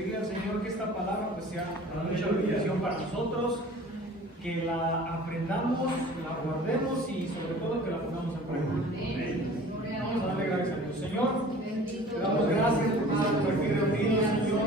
Pedirle al Señor que esta palabra pues sea de mucha bendición para nosotros, que la aprendamos, la guardemos y sobre todo que la pongamos en práctica. Vamos a darle gracias a Dios. Señor, te damos gracias por estar aquí reunidos, Señor,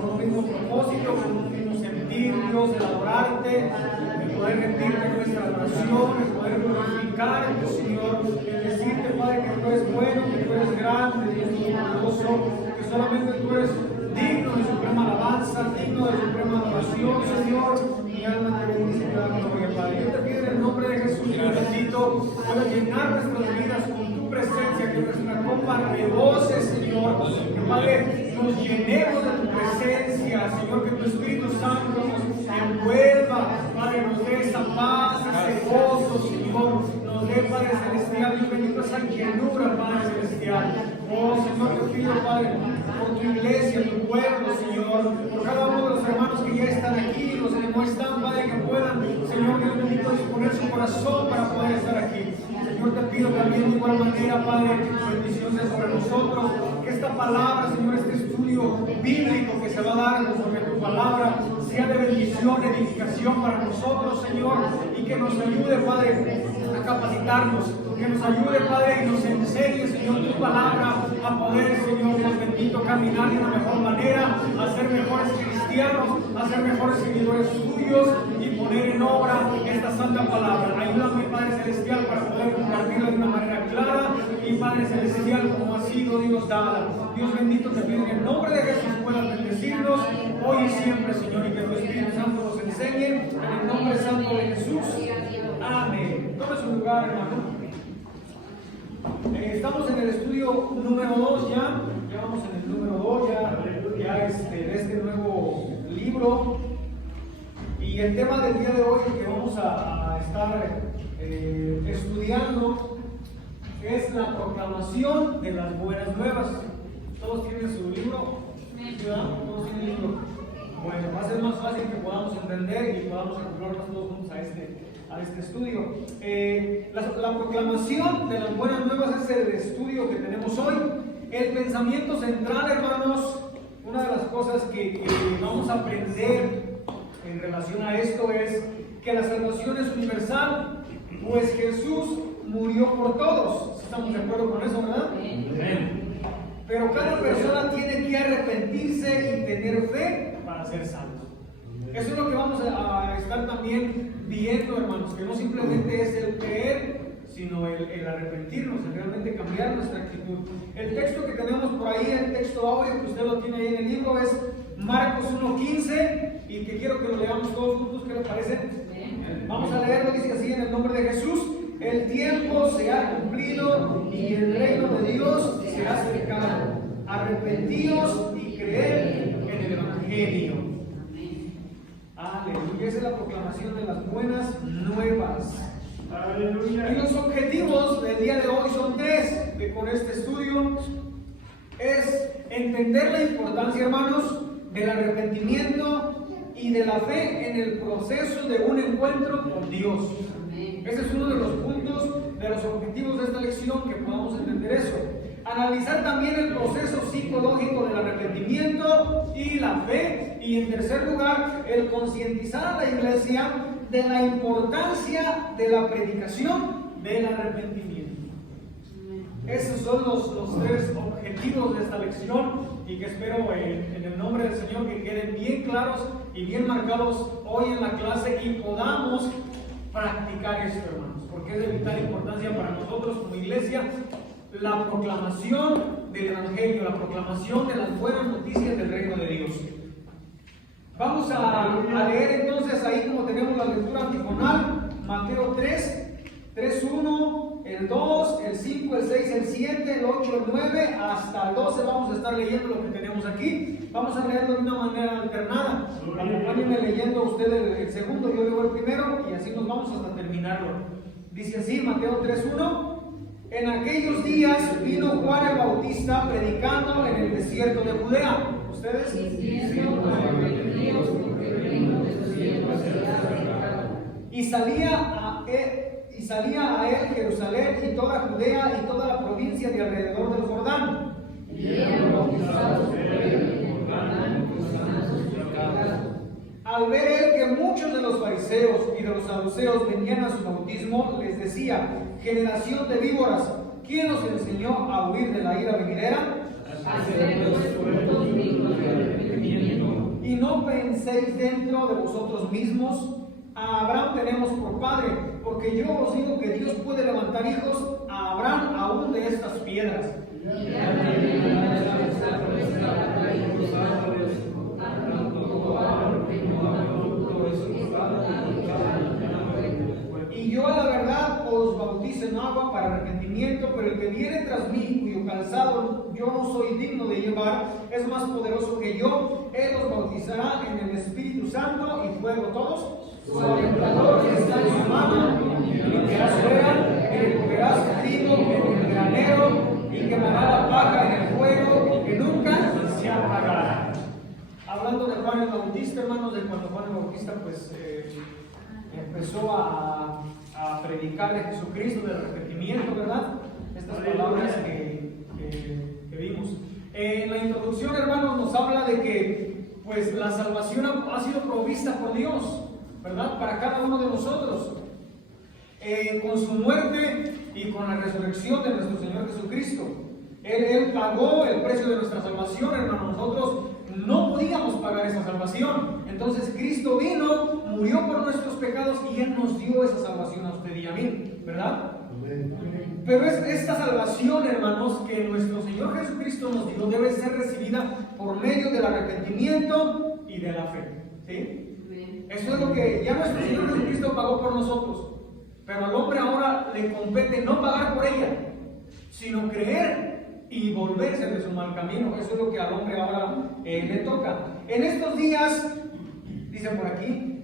con un mismo propósito, con un mismo sentir, Dios, el adorarte, el poder rendirte nuestra oración, el poder glorificarte, Señor, el decirte, Padre, que tú eres bueno, que tú eres grande, Dios poderoso, que solamente tú eres digno de suprema alabanza, digno de suprema adoración, Señor. Mi alma te bendice y te da gloria, Padre. Yo te pido en el nombre de Jesús, Dios bendito, pueda llenar nuestras vidas con tu presencia, que nuestra copa rebose, Señor. Que, Padre, nos llenemos de tu presencia, Señor, que tu Espíritu Santo nos envuelva, Padre, nos dé esa paz, ese gozo, Señor. Nos dé, Padre Celestial, Dios bendito, esa llenura, Padre Celestial. Oh, Señor, te pido, Padre, por tu iglesia, tu pueblo, Señor, por cada uno de los hermanos que ya están aquí, los que no están, Padre, que puedan, Señor, Dios bendito, disponer su corazón para poder estar aquí. Señor, te pido también de igual manera, Padre, que tu bendición sea sobre nosotros, que esta palabra, Señor, este estudio bíblico que se va a dar sobre tu palabra, sea de bendición, edificación para nosotros, Señor, y que nos ayude, Padre, a capacitarnos, que nos ayude, Padre, y nos enseñe, Señor, tu palabra, a poder, Señor, Dios bendito, caminar de una mejor manera, a ser mejores cristianos, a ser mejores seguidores tuyos y poner en obra esta santa palabra. Ayúdame, Padre Celestial, para poder compartirla de una manera clara y, Padre Celestial, como ha sido Dios dada. Dios bendito, te pido en el nombre de Jesús puedas bendecirnos hoy y siempre, Señor, y que tu Espíritu Santo nos enseñe en el nombre santo de Jesús. Amén. Tome su lugar, hermano. Estamos en el estudio número 2 ya vamos en el número 2 de este nuevo libro, y el tema del día de hoy que vamos a estar estudiando es la proclamación de las buenas nuevas. ¿Todos tienen su libro? ¿Todos tienen libro? Bueno, va a ser más fácil que podamos entender y podamos acoplarnos todos juntos a este estudio. La proclamación de las buenas nuevas es el estudio que tenemos hoy. El pensamiento central, hermanos, una de las cosas que vamos a aprender en relación a esto es que la salvación es universal, pues Jesús murió por todos. ¿Estamos de acuerdo con eso, verdad? Amén. Pero cada persona tiene que arrepentirse y tener fe para ser salvo. Eso es lo que vamos a estar también viendo, hermanos, que no simplemente es el creer, sino el arrepentirnos, el realmente cambiar nuestra actitud. El texto que tenemos por ahí, el texto áureo que usted lo tiene ahí en el libro, es Marcos 1:15, y que quiero que lo leamos todos juntos. ¿Qué les parece? Vamos a leerlo, dice así, en el nombre de Jesús: el tiempo se ha cumplido y el reino de Dios se ha acercado. Arrepentíos y creed en el Evangelio. Aleluya. Esa es la proclamación de las buenas nuevas. Aleluya. Y los objetivos del día de hoy son tres con este estudio. Es entender la importancia, hermanos, del arrepentimiento y de la fe en el proceso de un encuentro con Dios. Ese es uno de los puntos, de los objetivos de esta lección, que podamos entender eso. Analizar también el proceso psicológico del arrepentimiento y la fe. Y en tercer lugar, el concientizar a la iglesia de la importancia de la predicación del arrepentimiento. Esos son los tres objetivos de esta lección, y que espero en el nombre del Señor que queden bien claros y bien marcados hoy en la clase y podamos practicar esto, hermanos, porque es de vital importancia para nosotros como iglesia. La proclamación del Evangelio, la proclamación de las buenas noticias del reino de Dios. Vamos a leer entonces ahí, como tenemos la lectura antifonal, Mateo 3:1, el 2, el 5, el 6, el 7, el 8, el 9, hasta el 12 vamos a estar leyendo lo que tenemos aquí. Vamos a leerlo de una manera alternada. Acompáñenme leyendo ustedes el segundo, yo leo el primero, y así nos vamos hasta terminarlo. Dice así, Mateo 3:1: en aquellos días vino Juan el Bautista predicando en el desierto de Judea. ¿Ustedes? Y salía a él Jerusalén y toda Judea y toda la provincia de alrededor del Jordán. Y eran bautizados por él en el Jordán Al ver él que muchos de los fariseos y de los saduceos venían a su bautismo, les decía: generación de víboras, ¿quién os enseñó a huir de la ira venidera? Y no penséis dentro de vosotros mismos: a Abraham tenemos por padre, porque yo os digo que Dios puede levantar hijos a Abraham aún de estas piedras. Y yo a la verdad os bautizo en agua para arrepentimiento, pero el que viene tras mí, cuyo calzado yo no soy digno de llevar, es más poderoso que yo. Él os bautizará en el Espíritu Santo y fuego. Todos, su alentador está en su mano, y que fuera, que recogerás trigo en el granero, y quemará la paja en el fuego, y que nunca se apagará. Hablando de Juan el Bautista, hermanos, de cuando Juan el Bautista empezó a predicar de Jesucristo, del arrepentimiento, ¿verdad? Estas palabras que vimos. En la introducción, hermanos, nos habla de que pues la salvación ha sido provista por Dios, ¿verdad? Para cada uno de nosotros. Con su muerte y con la resurrección de nuestro Señor Jesucristo. Él pagó el precio de nuestra salvación, hermanos. Nosotros no podíamos pagar esa salvación. Entonces Cristo vino, murió por nuestros pecados y Él nos dio esa salvación a usted y a mí, ¿verdad? Pero esta salvación, hermanos, que nuestro Señor Jesucristo nos dio, debe ser recibida por medio del arrepentimiento y de la fe, ¿sí? Eso es lo que ya nuestro Señor Jesucristo pagó por nosotros. Pero al hombre ahora le compete no pagar por ella, sino creer y volverse de su mal camino. Eso es lo que al hombre ahora le toca. En estos días, dice por aquí,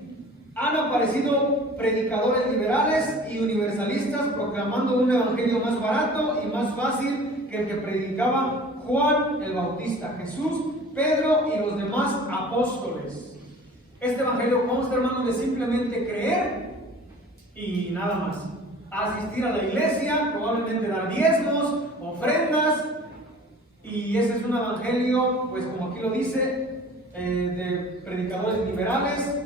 han aparecido predicadores liberales y universalistas proclamando un evangelio más barato y más fácil que el que predicaba Juan el Bautista, Jesús, Pedro y los demás apóstoles. Este evangelio consta, hermanos, de simplemente creer y nada más. Asistir a la iglesia, probablemente dar diezmos, ofrendas, y ese es un evangelio, pues como aquí lo dice, de predicadores liberales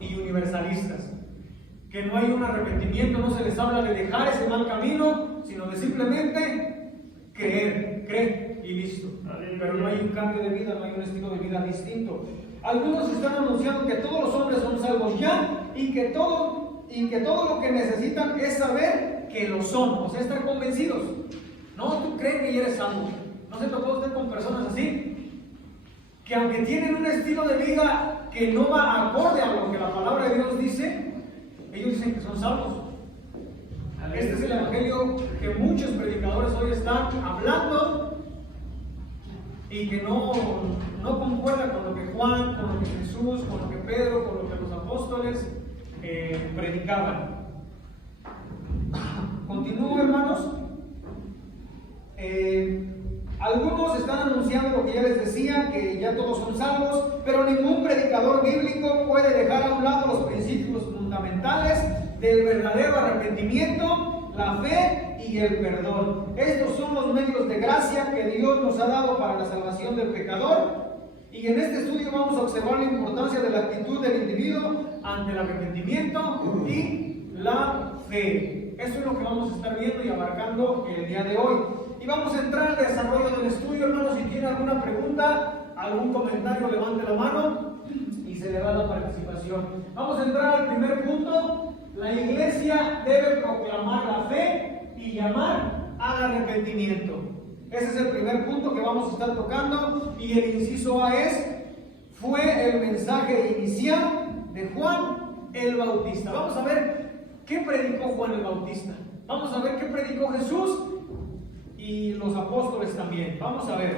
y universalistas, que no hay un arrepentimiento, no se les habla de dejar ese mal camino, sino de simplemente creer y listo. Pero no hay un cambio de vida, no hay un estilo de vida distinto. Algunos están anunciando que todos los hombres son salvos ya y que todo lo que necesitan es saber que lo son, o sea, estar convencidos. No, tú crees que ya eres salvo. ¿No se tocó usted con personas así? Que aunque tienen un estilo de vida que no va acorde a lo que la palabra de Dios dice, ellos dicen que son salvos. Este es el evangelio que muchos predicadores hoy están hablando y que no concuerda con lo que Juan, con lo que Jesús, con lo que Pedro, con lo que los apóstoles predicaban. Continúo, hermanos. Algunos están anunciando lo que ya les decía, que ya todos son salvos, pero ningún predicador bíblico puede dejar a un lado los principios fundamentales del verdadero arrepentimiento, la fe y el perdón. Estos son los medios de gracia que Dios nos ha dado para la salvación del pecador. Y en este estudio vamos a observar la importancia de la actitud del individuo ante el arrepentimiento y la fe. Eso es lo que vamos a estar viendo y abarcando el día de hoy. Y vamos a entrar al desarrollo del estudio, hermanos. Si tiene alguna pregunta, algún comentario, levante la mano y se le da la participación. Vamos a entrar al primer punto. La iglesia debe proclamar la fe y llamar al arrepentimiento. Ese es el primer punto que vamos a estar tocando. Y el inciso A fue el mensaje inicial de Juan el Bautista. Vamos a ver qué predicó Juan el Bautista. Vamos a ver qué predicó Jesús y los apóstoles también. Vamos a ver.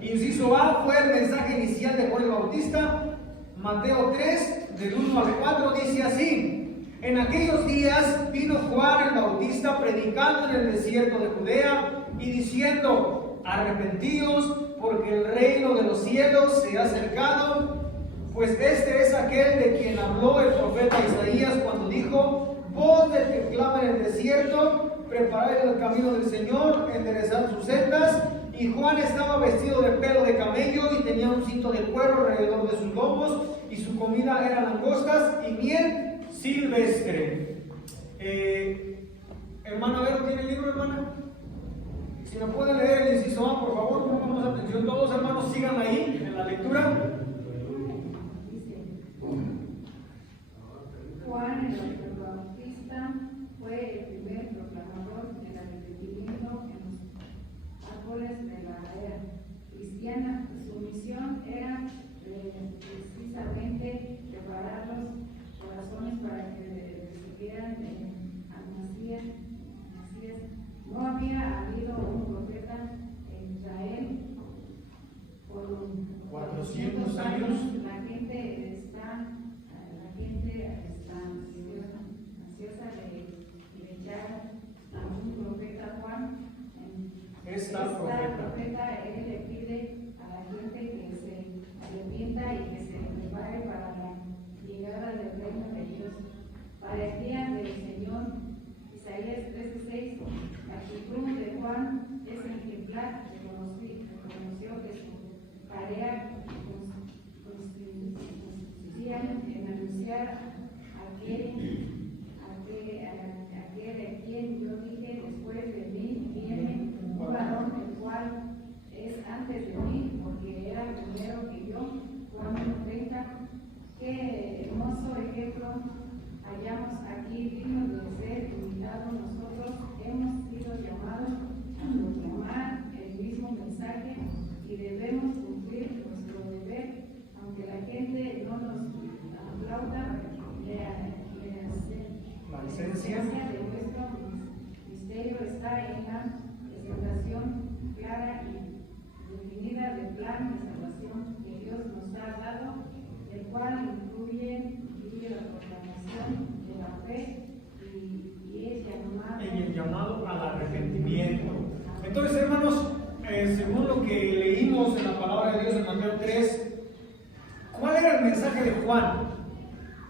Inciso A fue el mensaje inicial de Juan el Bautista. Mateo 3, del 1 al 4, dice así: en aquellos días vino Juan el Bautista predicando en el desierto de Judea y diciendo: arrepentíos, porque el reino de los cielos se ha acercado. Pues este es aquel de quien habló el profeta Isaías cuando dijo: voz del que clama en el desierto, preparad el camino del Señor, enderezad sus sendas. y Juan estaba vestido de pelo de camello y tenía un cinto de cuero alrededor de sus lomos, y su comida eran langostas y miel silvestre. Hermana Vero, ¿tiene el libro, hermana? Si me puede leer el inciso A, por favor, pongamos atención todos, hermanos, sigan ahí en la lectura. Juan el Bautista fue el primer proclamador del arrepentimiento en los árboles de la era cristiana. Su misión era precisamente preparar los corazones para que recibieran al Mesías. No había habido un profeta en Israel por 400 años. La gente está ansiosa de echar a un profeta. Juan Esta profeta. Él le pide a la gente que se arrepienta y que se prepare para la llegada del reino de Dios, para el día del Señor. Isaías 13:6. La actitud de Juan es ejemplar. Reconoció que su tarea consistía en anunciar a quien yo dije: después de mí viene un varón el cual es antes de mí, porque era primero que yo. Juan 1:30. Qué hermoso ejemplo hallamos aquí, digno de ser imitados. Nosotros hemos sido llamados a proclamar el mismo mensaje y debemos cumplir nuestro deber, aunque la gente no nos aplauda. La esencia de nuestro misterio está en la presentación clara y definida del plan de salvación que Dios nos ha dado, el cual incluye la proclamación de la fe y el llamado al arrepentimiento. Entonces, hermanos, según lo que leímos en la palabra de Dios en Mateo 3, ¿cuál era el mensaje de Juan?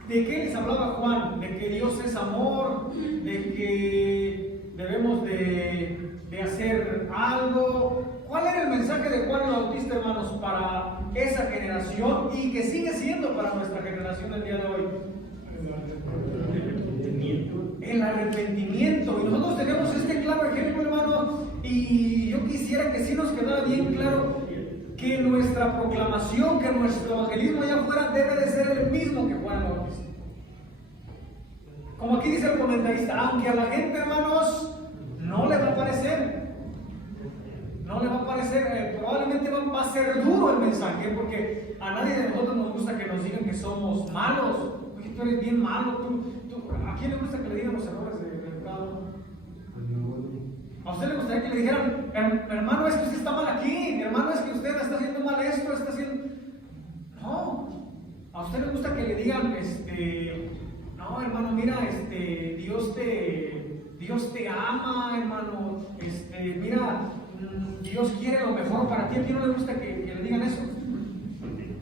¿De qué les hablaba Juan? De que Dios es amor, de que debemos de hacer algo. ¿Cuál era el mensaje de Juan el Bautista, hermanos, para esa generación y que sigue siendo para nuestra generación el día de hoy? El arrepentimiento. Y nosotros tenemos este claro ejemplo, hermanos, y yo quisiera que sí nos quedara bien claro que nuestra proclamación, que nuestro evangelismo allá afuera debe de ser el mismo que Juan el Bautista. Como aquí dice el comentarista, aunque a la gente, hermanos, no le va a parecer, probablemente va a ser duro el mensaje, porque a nadie de nosotros nos gusta que nos digan que somos malos. Oye, tú eres bien malo, ¿a quién le gusta que le digan los errores de cada uno? ¿A usted le gustaría que le dijeran, hermano, es que usted está mal aquí, hermano, es que usted está haciendo mal esto, está haciendo... No, a usted le gusta que le digan, no, hermano, mira, Dios te ama, hermano, mira, Dios quiere lo mejor para ti. ¿A quién no le gusta que le digan eso?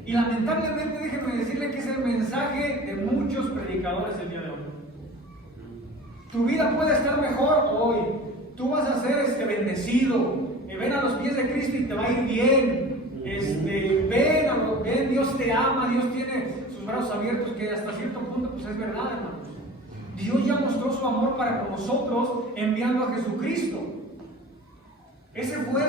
Y lamentablemente, déjenme decirle que es el mensaje de muchos predicadores el día de hoy. Tu vida puede estar mejor hoy. Tú vas a ser bendecido. Ven a los pies de Cristo y te va a ir bien. Ven, Dios te ama, Dios tiene sus brazos abiertos, que hasta cierto punto pues es verdad, hermanos. Dios ya mostró su amor para con nosotros enviando a Jesucristo. Esa fue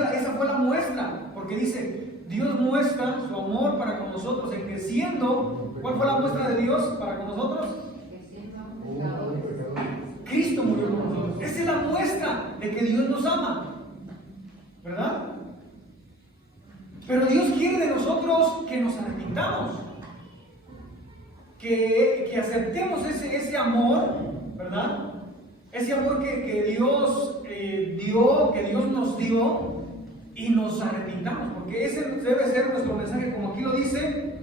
la muestra, porque dice, Dios muestra su amor para con nosotros en que siendo, ¿cuál fue la muestra de Dios para con nosotros? Cristo murió por nosotros. Esa es la muestra de que Dios nos ama, ¿verdad? Pero Dios quiere de nosotros que nos arrepintamos, que aceptemos ese amor, ¿verdad? Ese amor que Dios dio, que Dios nos dio, y nos arrepintamos, porque ese debe ser nuestro mensaje, como aquí lo dice.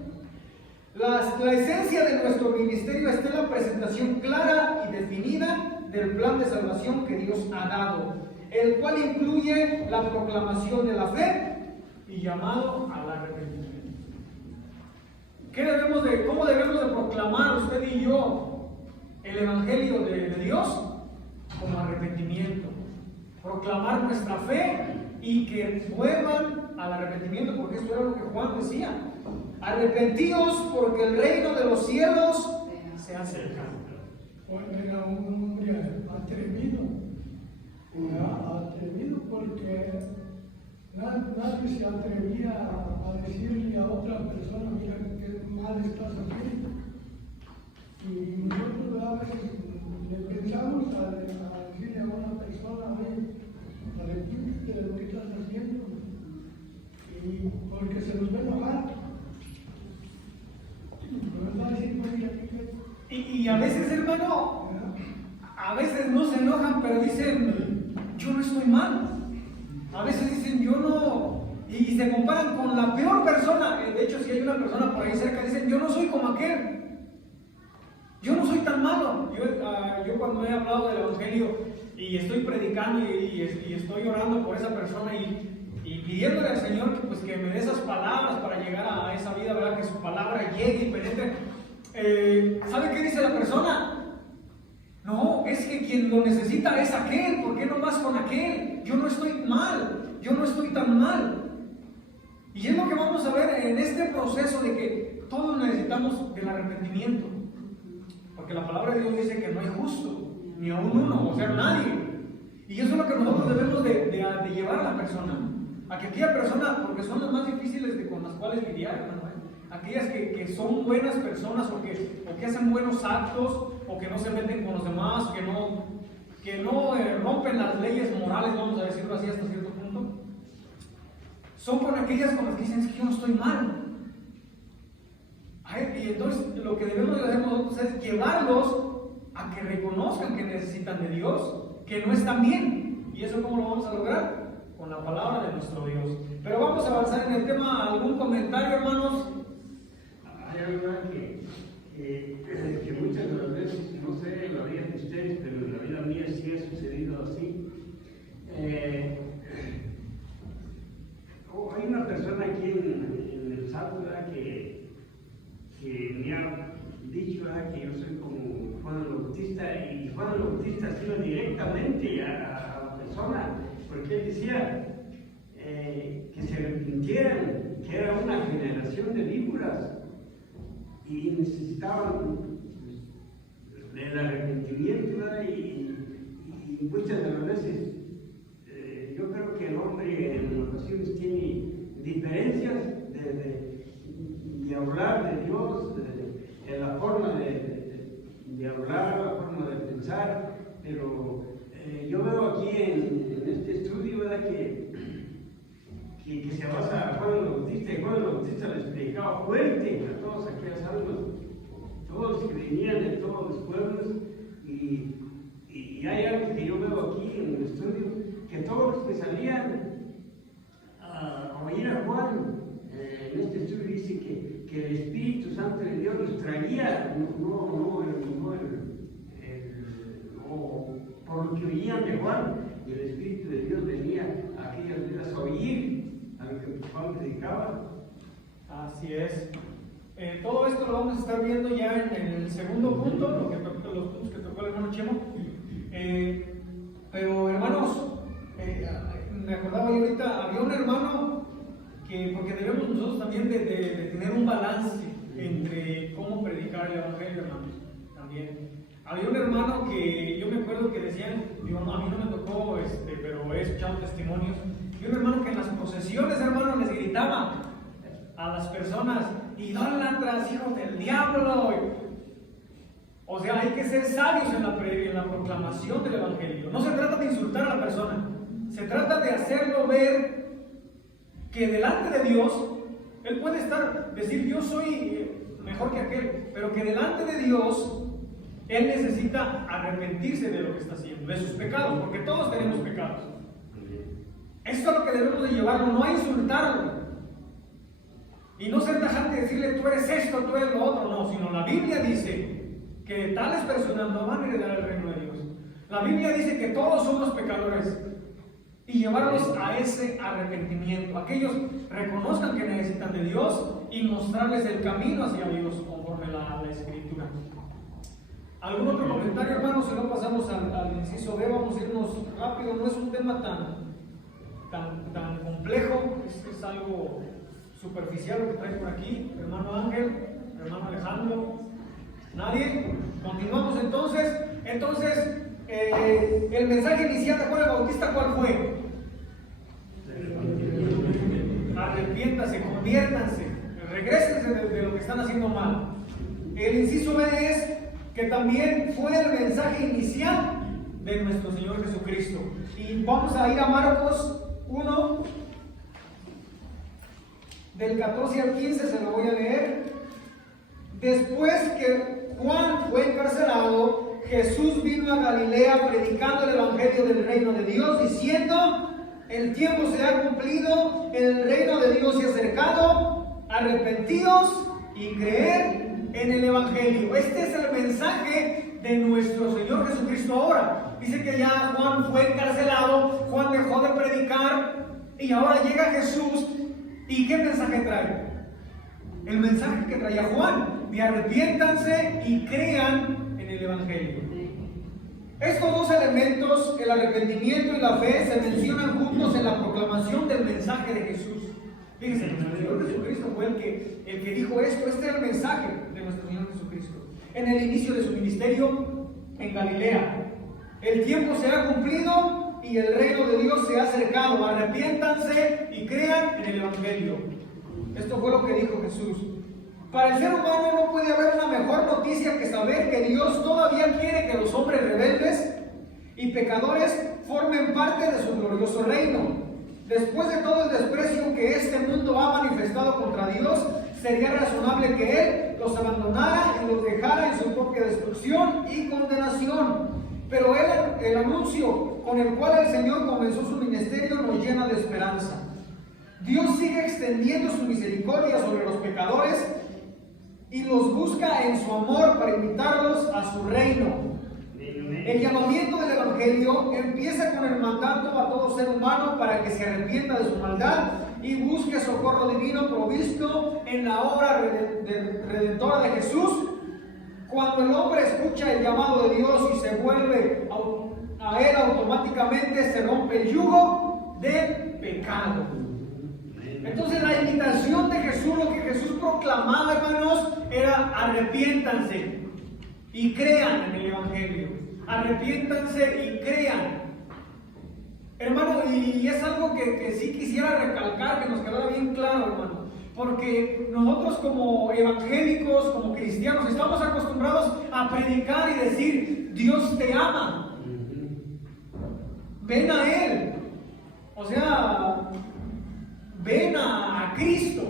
La esencia de nuestro ministerio está en la presentación clara y definida del plan de salvación que Dios ha dado, el cual incluye la proclamación de la fe y llamado al arrepentimiento. ¿Cómo debemos de proclamar usted y yo el evangelio de Dios? Como arrepentimiento. Proclamar nuestra fe y que vuelvan al arrepentimiento, porque esto era lo que Juan decía. Arrepentíos porque el reino de los cielos se acerca. Juan era un hombre atrevido, porque nadie se atrevía a decirle a otra persona, mira qué mal estás haciendo. Y nosotros a veces le pensamos a decirle a una persona, arrepiéntete de lo que estás haciendo, y porque se nos va a enojar. Y a veces, hermano, a veces no se enojan, pero dicen, yo no estoy mal. A veces dicen, yo no, y se comparan con la peor persona. De hecho, si hay una persona por ahí cerca, dicen, yo no soy como aquel. Yo no soy tan malo. Yo cuando he hablado del Evangelio y estoy predicando y estoy orando por esa persona y pidiéndole al Señor que me dé esas palabras para llegar a esa vida, ¿verdad? Que su palabra llegue y penetre. ¿Sabe qué dice la persona? No, es que quien lo necesita es aquel. ¿Por qué no vas con aquel? Yo no estoy mal. Yo no estoy tan mal. Y es lo que vamos a ver en este proceso de que todos necesitamos del arrepentimiento. Porque la palabra de Dios dice que no hay justo, ni aún uno, o sea, nadie. Y eso es lo que nosotros debemos de llevar a la persona. A que aquella persona, porque son las más difíciles con las cuales lidiar, hermano, aquellas que son buenas personas o que hacen buenos actos o que no se meten con los demás, que no rompen las leyes morales, vamos a decirlo así hasta cierto punto, son con aquellas con las que dicen, es que yo no estoy mal. Y entonces lo que debemos de hacer nosotros es llevarlos a que reconozcan que necesitan de Dios, que no están bien. ¿Y eso cómo lo vamos a lograr? Con la palabra de nuestro Dios. Pero vamos a avanzar en el tema. ¿Algún comentario, hermanos? Hay algo que muchas de las veces, no sé en la vida de ustedes, pero en la vida mía sí ha sucedido así. Hay una persona aquí en el Salto que me ha dicho que yo soy como Juan el Bautista, y Juan el Bautista ha sido directamente a la persona, porque él decía que se arrepintieran, que era una generación de víboras y necesitaban el arrepentimiento, ¿verdad? Y muchas de las veces yo creo que el hombre en ocasiones tiene diferencias de hablar de Dios, de la forma de hablar, la forma de pensar, pero yo veo aquí en este estudio, ¿verdad? que se basa en Juan el Bautista, y Juan el Bautista les predicaba fuerte a todas aquellas almas, todos los que venían de todos los pueblos, y hay algo que yo veo aquí en el estudio, que todos los que salían a oír a Juan, en este estudio dice que el Espíritu Santo de Dios los traía, o por lo que oían de Juan, y el Espíritu de Dios venía a aquellas vidas a oír a lo que Juan predicaba. Así es. Todo esto lo vamos a estar viendo ya en el segundo punto, los puntos que tocó el hermano Chemo. Pero hermanos, me acordaba yo ahorita, había un hermano porque debemos nosotros también de tener un balance entre cómo predicar el Evangelio, hermanos, también. Había un hermano que yo me acuerdo que decían, digo, no, a mí no me tocó, pero he escuchado testimonios, y un hermano que en las procesiones, hermano, les gritaba a las personas, idólatras, hijos del diablo. O sea, hay que ser sabios en la proclamación del Evangelio. No se trata de insultar a la persona, se trata de hacerlo ver que delante de Dios, él puede decir yo soy mejor que aquel, pero que delante de Dios, él necesita arrepentirse de lo que está haciendo, de sus pecados, porque todos tenemos pecados. Esto es lo que debemos de llevarlo, no a insultarlo. Y no ser tajante y decirle tú eres esto, tú eres lo otro, no, sino la Biblia dice que tales personas no van a heredar el reino de Dios. La Biblia dice que todos somos pecadores y llevarlos a ese arrepentimiento. Aquellos reconozcan que necesitan de Dios y mostrarles el camino hacia Dios conforme la Escritura. ¿Algún otro comentario, hermanos? Si no pasamos al inciso B, vamos a irnos rápido. No es un tema tan complejo, es algo superficial lo que trae por aquí, hermano Ángel, hermano Alejandro. ¿Nadie? Continuamos entonces. El mensaje inicial de Juan el Bautista, ¿cuál fue? Arrepiéntase, conviértanse, regrésense de lo que están haciendo mal. El inciso B es que también fue el mensaje inicial de nuestro Señor Jesucristo. Y vamos a ir a Marcos 1, del 14 al 15, se lo voy a leer. Después que Juan fue encarcelado, Jesús vino a Galilea predicando el evangelio del reino de Dios, diciendo: el tiempo se ha cumplido, el reino de Dios se ha acercado, arrepentidos y creer en el evangelio. Este es el mensaje de nuestro Señor Jesucristo ahora. Dice que ya Juan fue encarcelado, Juan dejó de predicar y ahora llega Jesús. ¿Y qué mensaje trae? El mensaje que traía Juan: de arrepiéntanse y crean en el evangelio. Estos dos elementos, el arrepentimiento y la fe, se mencionan juntos en la proclamación del mensaje de Jesús. Fíjense, nuestro Señor Jesucristo fue el que dijo esto. Este era el mensaje de nuestro Señor Jesucristo en el inicio de su ministerio en Galilea. El tiempo se ha cumplido y el reino de Dios se ha acercado. Arrepiéntanse y crean en el evangelio. Esto fue lo que dijo Jesús. Para el ser humano no puede haber una mejor noticia que saber que Dios todavía quiere que los hombres rebeldes y pecadores formen parte de su glorioso reino. Después de todo el desprecio que este mundo ha manifestado contra Dios, sería razonable que Él los abandonara y los dejara en su propia destrucción y condenación. Pero el anuncio con el cual el Señor comenzó su ministerio nos llena de esperanza. Dios sigue extendiendo su misericordia sobre los pecadores y los busca en su amor para invitarlos a su reino. El llamamiento del Evangelio empieza con el mandato a todo ser humano para que se arrepienta de su maldad y busque socorro divino provisto en la obra redentora de Jesús. Cuando el hombre escucha el llamado de Dios y se vuelve a Él, automáticamente se rompe el yugo del pecado. Entonces la invitación de Jesús, lo que Jesús proclamaba, hermanos, era: arrepiéntanse y crean en el Evangelio. Arrepiéntanse y crean. Hermano, y es algo que sí quisiera recalcar, que nos quedara bien claro, hermano. Porque nosotros como evangélicos, como cristianos, estamos acostumbrados a predicar y decir: Dios te ama, ven a Él. O sea, ven a Cristo.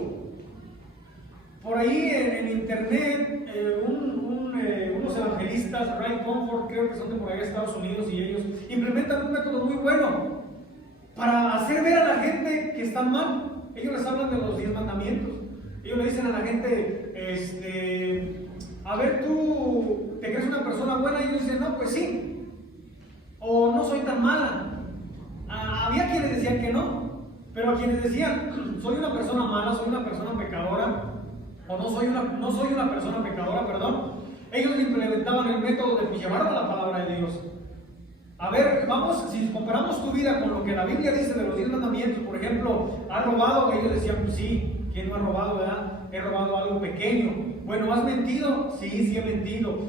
Por ahí en internet, unos evangelistas, Ray Comfort, creo que son de por ahí de Estados Unidos, y ellos implementan un método muy bueno para hacer ver a la gente que están mal. Ellos les hablan de los 10 mandamientos. Ellos le dicen a la gente, a ver, ¿tú te crees una persona buena? Y ellos dicen: no, pues sí. O no soy tan mala. Había quienes decían que no, pero a quienes decían: soy una persona mala, soy una persona pecadora, o no soy una persona pecadora, perdón, ellos implementaban el método de llevar a la palabra de Dios. A ver, vamos, si comparamos tu vida con lo que la Biblia dice de los 10 mandamientos, por ejemplo, ¿has robado? Ellos decían: pues sí. ¿Quién no ha robado, verdad? He robado algo pequeño. Bueno, ¿has mentido? Sí he mentido.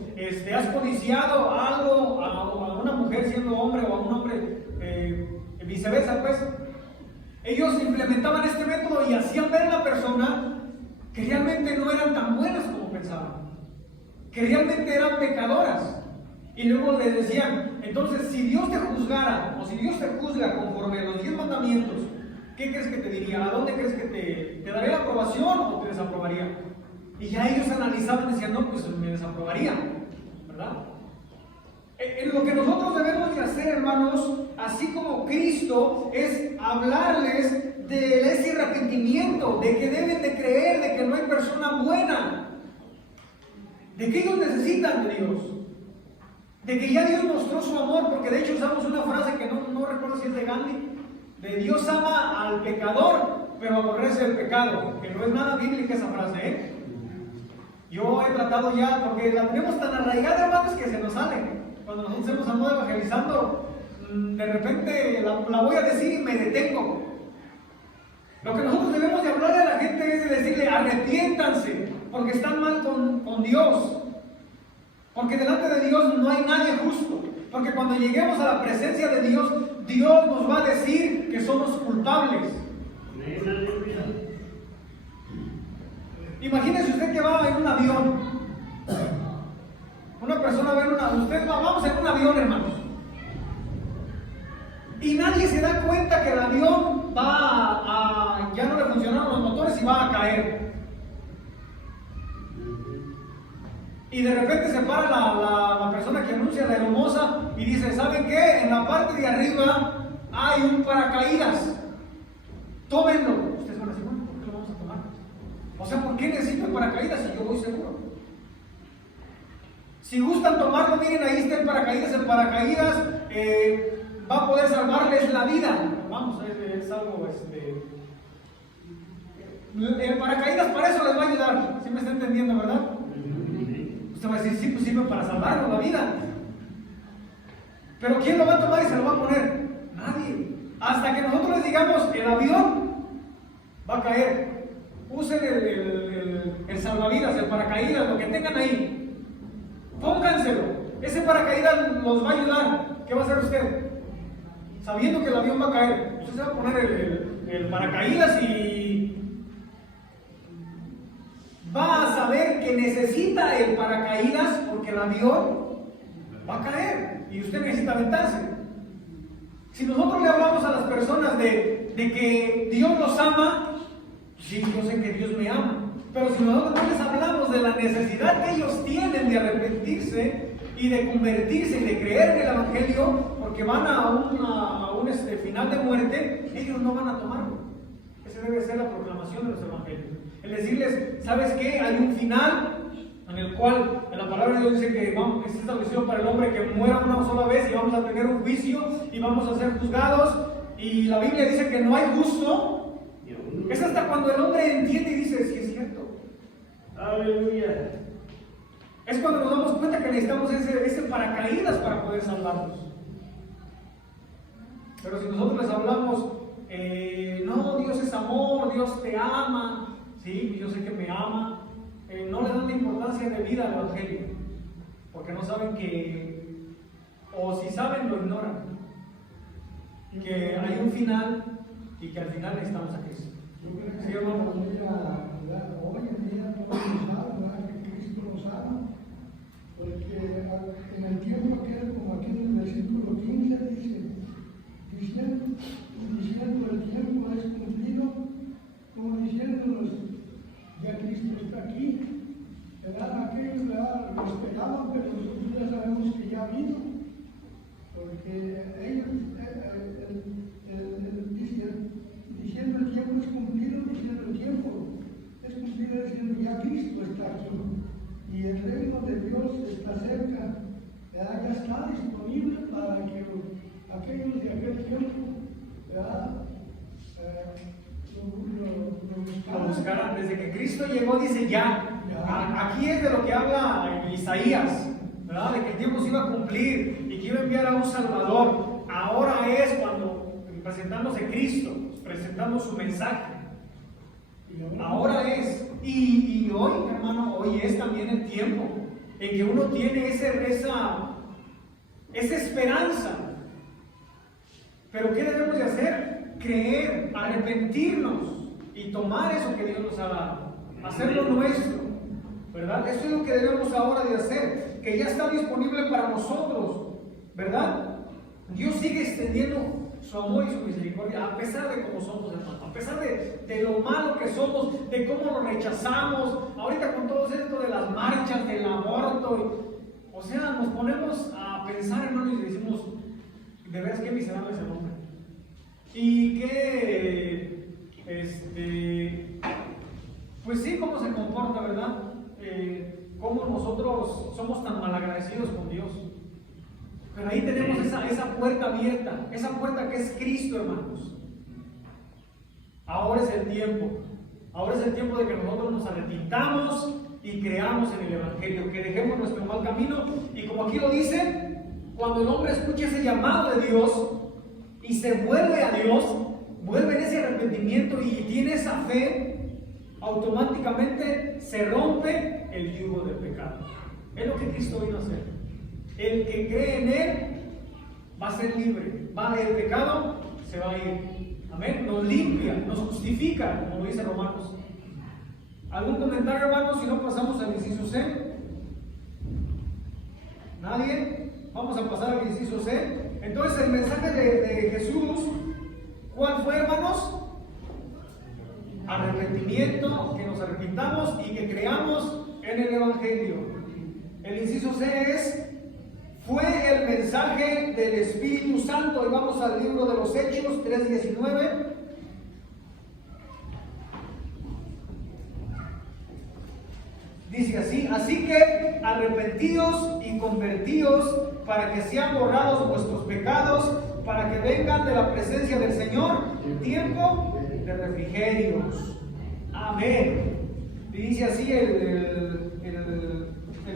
¿Has codiciado algo a una mujer siendo hombre o a un hombre viceversa? Pues ellos implementaban este método y hacían ver a la persona que realmente no eran tan buenas como pensaban, que realmente eran pecadoras. Y luego les decían: entonces, si Dios te juzgara, o si Dios te juzga conforme a los 10 mandamientos, ¿qué crees que te diría? ¿A dónde crees que te daría la aprobación o te desaprobaría? Y ya ellos analizaban y decían: no, pues me desaprobaría, ¿verdad? En lo que nosotros debemos de hacer, hermanos, así como Cristo, es hablarles de ese arrepentimiento, de que deben de creer, de que no hay persona buena, de que ellos necesitan de Dios, de que ya Dios mostró su amor, porque de hecho usamos una frase que no recuerdo si es de Gandhi, de Dios ama al pecador, pero aborrece el pecado, que no es nada bíblica esa frase, ¿eh? Yo he tratado ya, porque la tenemos tan arraigada, hermanos, que se nos sale. Cuando nosotros hemos andado evangelizando, de repente la voy a decir y me detengo. Lo que nosotros debemos de hablarle a la gente es de decirle: arrepiéntanse, porque están mal con Dios. Porque delante de Dios no hay nadie justo. Porque cuando lleguemos a la presencia de Dios, Dios nos va a decir que somos culpables. Imagínese usted que va en un avión. Una persona va en vamos en un avión, hermanos. Y nadie se da cuenta que el avión ya no le funcionaron los motores y va a caer. Y de repente se para la persona que anuncia la aeromoza y dice: ¿saben qué? En la parte de arriba hay un paracaídas. Tómenlo. Ustedes van a decir: bueno, ¿por qué lo vamos a tomar? O sea, ¿por qué necesito el paracaídas si yo voy seguro? Si gustan tomarlo, miren, ahí está el paracaídas. El paracaídas va a poder salvarles la vida. Vamos, es algo, el paracaídas para eso les va a ayudar. ¿Sí me está entendiendo, verdad? Usted va a decir: sí, pues sirve para salvarnos la vida. Pero ¿quién lo va a tomar y se lo va a poner? Nadie. Hasta que nosotros les digamos: el avión va a caer. Usen el salvavidas, el paracaídas, lo que tengan ahí. Pónganselo. Ese paracaídas los va a ayudar. ¿Qué va a hacer usted? Sabiendo que el avión va a caer, usted se va a poner el paracaídas y va a saber que necesita el paracaídas porque el avión va a caer y usted necesita aventarse. Si nosotros le hablamos a las personas de que Dios los ama, sí, yo sé que Dios me ama. Pero si nosotros no les hablamos de la necesidad que ellos tienen de arrepentirse y de convertirse y de creer en el Evangelio, porque van a un final de muerte, ellos no van a tomarlo. Esa debe ser la proclamación de los Evangelios. El decirles: ¿sabes qué? Hay un final en el cual en la palabra de Dios dice que es establecido para el hombre que muera una sola vez y vamos a tener un juicio y vamos a ser juzgados. Y la Biblia dice que no hay justo. Es hasta cuando el hombre entiende y dice: sí, es cierto. Aleluya. Es cuando nos damos cuenta que necesitamos ese paracaídas para poder salvarnos. Pero si nosotros les hablamos: no, Dios es amor, Dios te ama, sí, yo sé que me ama, no le dan la importancia de vida al Evangelio, porque no saben o si saben, lo ignoran, que hay un final y que al final necesitamos a Cristo. ¿Sí, hermano? Hoy en día todos saben que Cristo nos ama, porque en el tiempo que era como aquí en el versículo 15 dice: diciendo el tiempo es cumplido, como diciéndonos: ya Cristo está aquí. ¿Verdad? Aquellos lo esperaban, pero nosotros ya sabemos que ya vino, porque ellos diciendo el tiempo es cumplido, diciendo el tiempo es cumplido, diciendo ya Cristo está aquí y el reino de Dios está cerca, ¿verdad? Ya está disponible para que aquellos de aquel tiempo, ¿verdad? Lo buscaran. Desde que Cristo llegó, dice ya. Aquí es de lo que habla Isaías, ¿verdad? De que el tiempo se iba a cumplir y que iba a enviar a un Salvador. Ahora es cuando, presentándose Cristo, presentando su mensaje. Ahora es. Y hoy, hermano, hoy es también el tiempo en que uno tiene esa esperanza. Pero ¿qué debemos de hacer? Creer, arrepentirnos y tomar eso que Dios nos ha dado, hacerlo nuestro, ¿verdad? Eso es lo que debemos ahora de hacer, que ya está disponible para nosotros, ¿verdad? Dios sigue extendiendo su amor y su misericordia a pesar de cómo somos, hermano, a pesar de lo malo que somos, de cómo lo rechazamos. Ahorita con todo esto de las marchas, del aborto, o sea, nos ponemos a pensar, hermano, y decimos: de veras qué miserable es el hombre. Y que, pues sí, cómo se comporta, ¿verdad? Cómo nosotros somos tan malagradecidos con Dios. Pero ahí tenemos esa puerta abierta, esa puerta que es Cristo, hermanos. Ahora es el tiempo. Ahora es el tiempo de que nosotros nos arrepintamos y creamos en el Evangelio, que dejemos nuestro mal camino. Y como aquí lo dice, cuando el hombre escucha ese llamado de Dios y se vuelve a Dios, vuelve en ese arrepentimiento y tiene esa fe, automáticamente se rompe el yugo del pecado. Es lo que Cristo vino a hacer. El que cree en Él va a ser libre. El pecado se va a ir. Amén. Nos limpia, nos justifica, como lo dice Romanos. ¿Algún comentario, hermanos? Si no, pasamos al inciso C. ¿Nadie? Vamos a pasar al inciso C. Entonces, el mensaje de Jesús, ¿cuál fue, hermanos? Arrepentimiento, que nos arrepintamos y que creamos en el Evangelio. El inciso C es: fue el mensaje del Espíritu Santo. Y vamos al libro de los Hechos 3:19. Dice así: así que arrepentidos y convertidos para que sean borrados vuestros pecados, para que vengan de la presencia del Señor tiempo de refrigerios. Amén. Y dice así el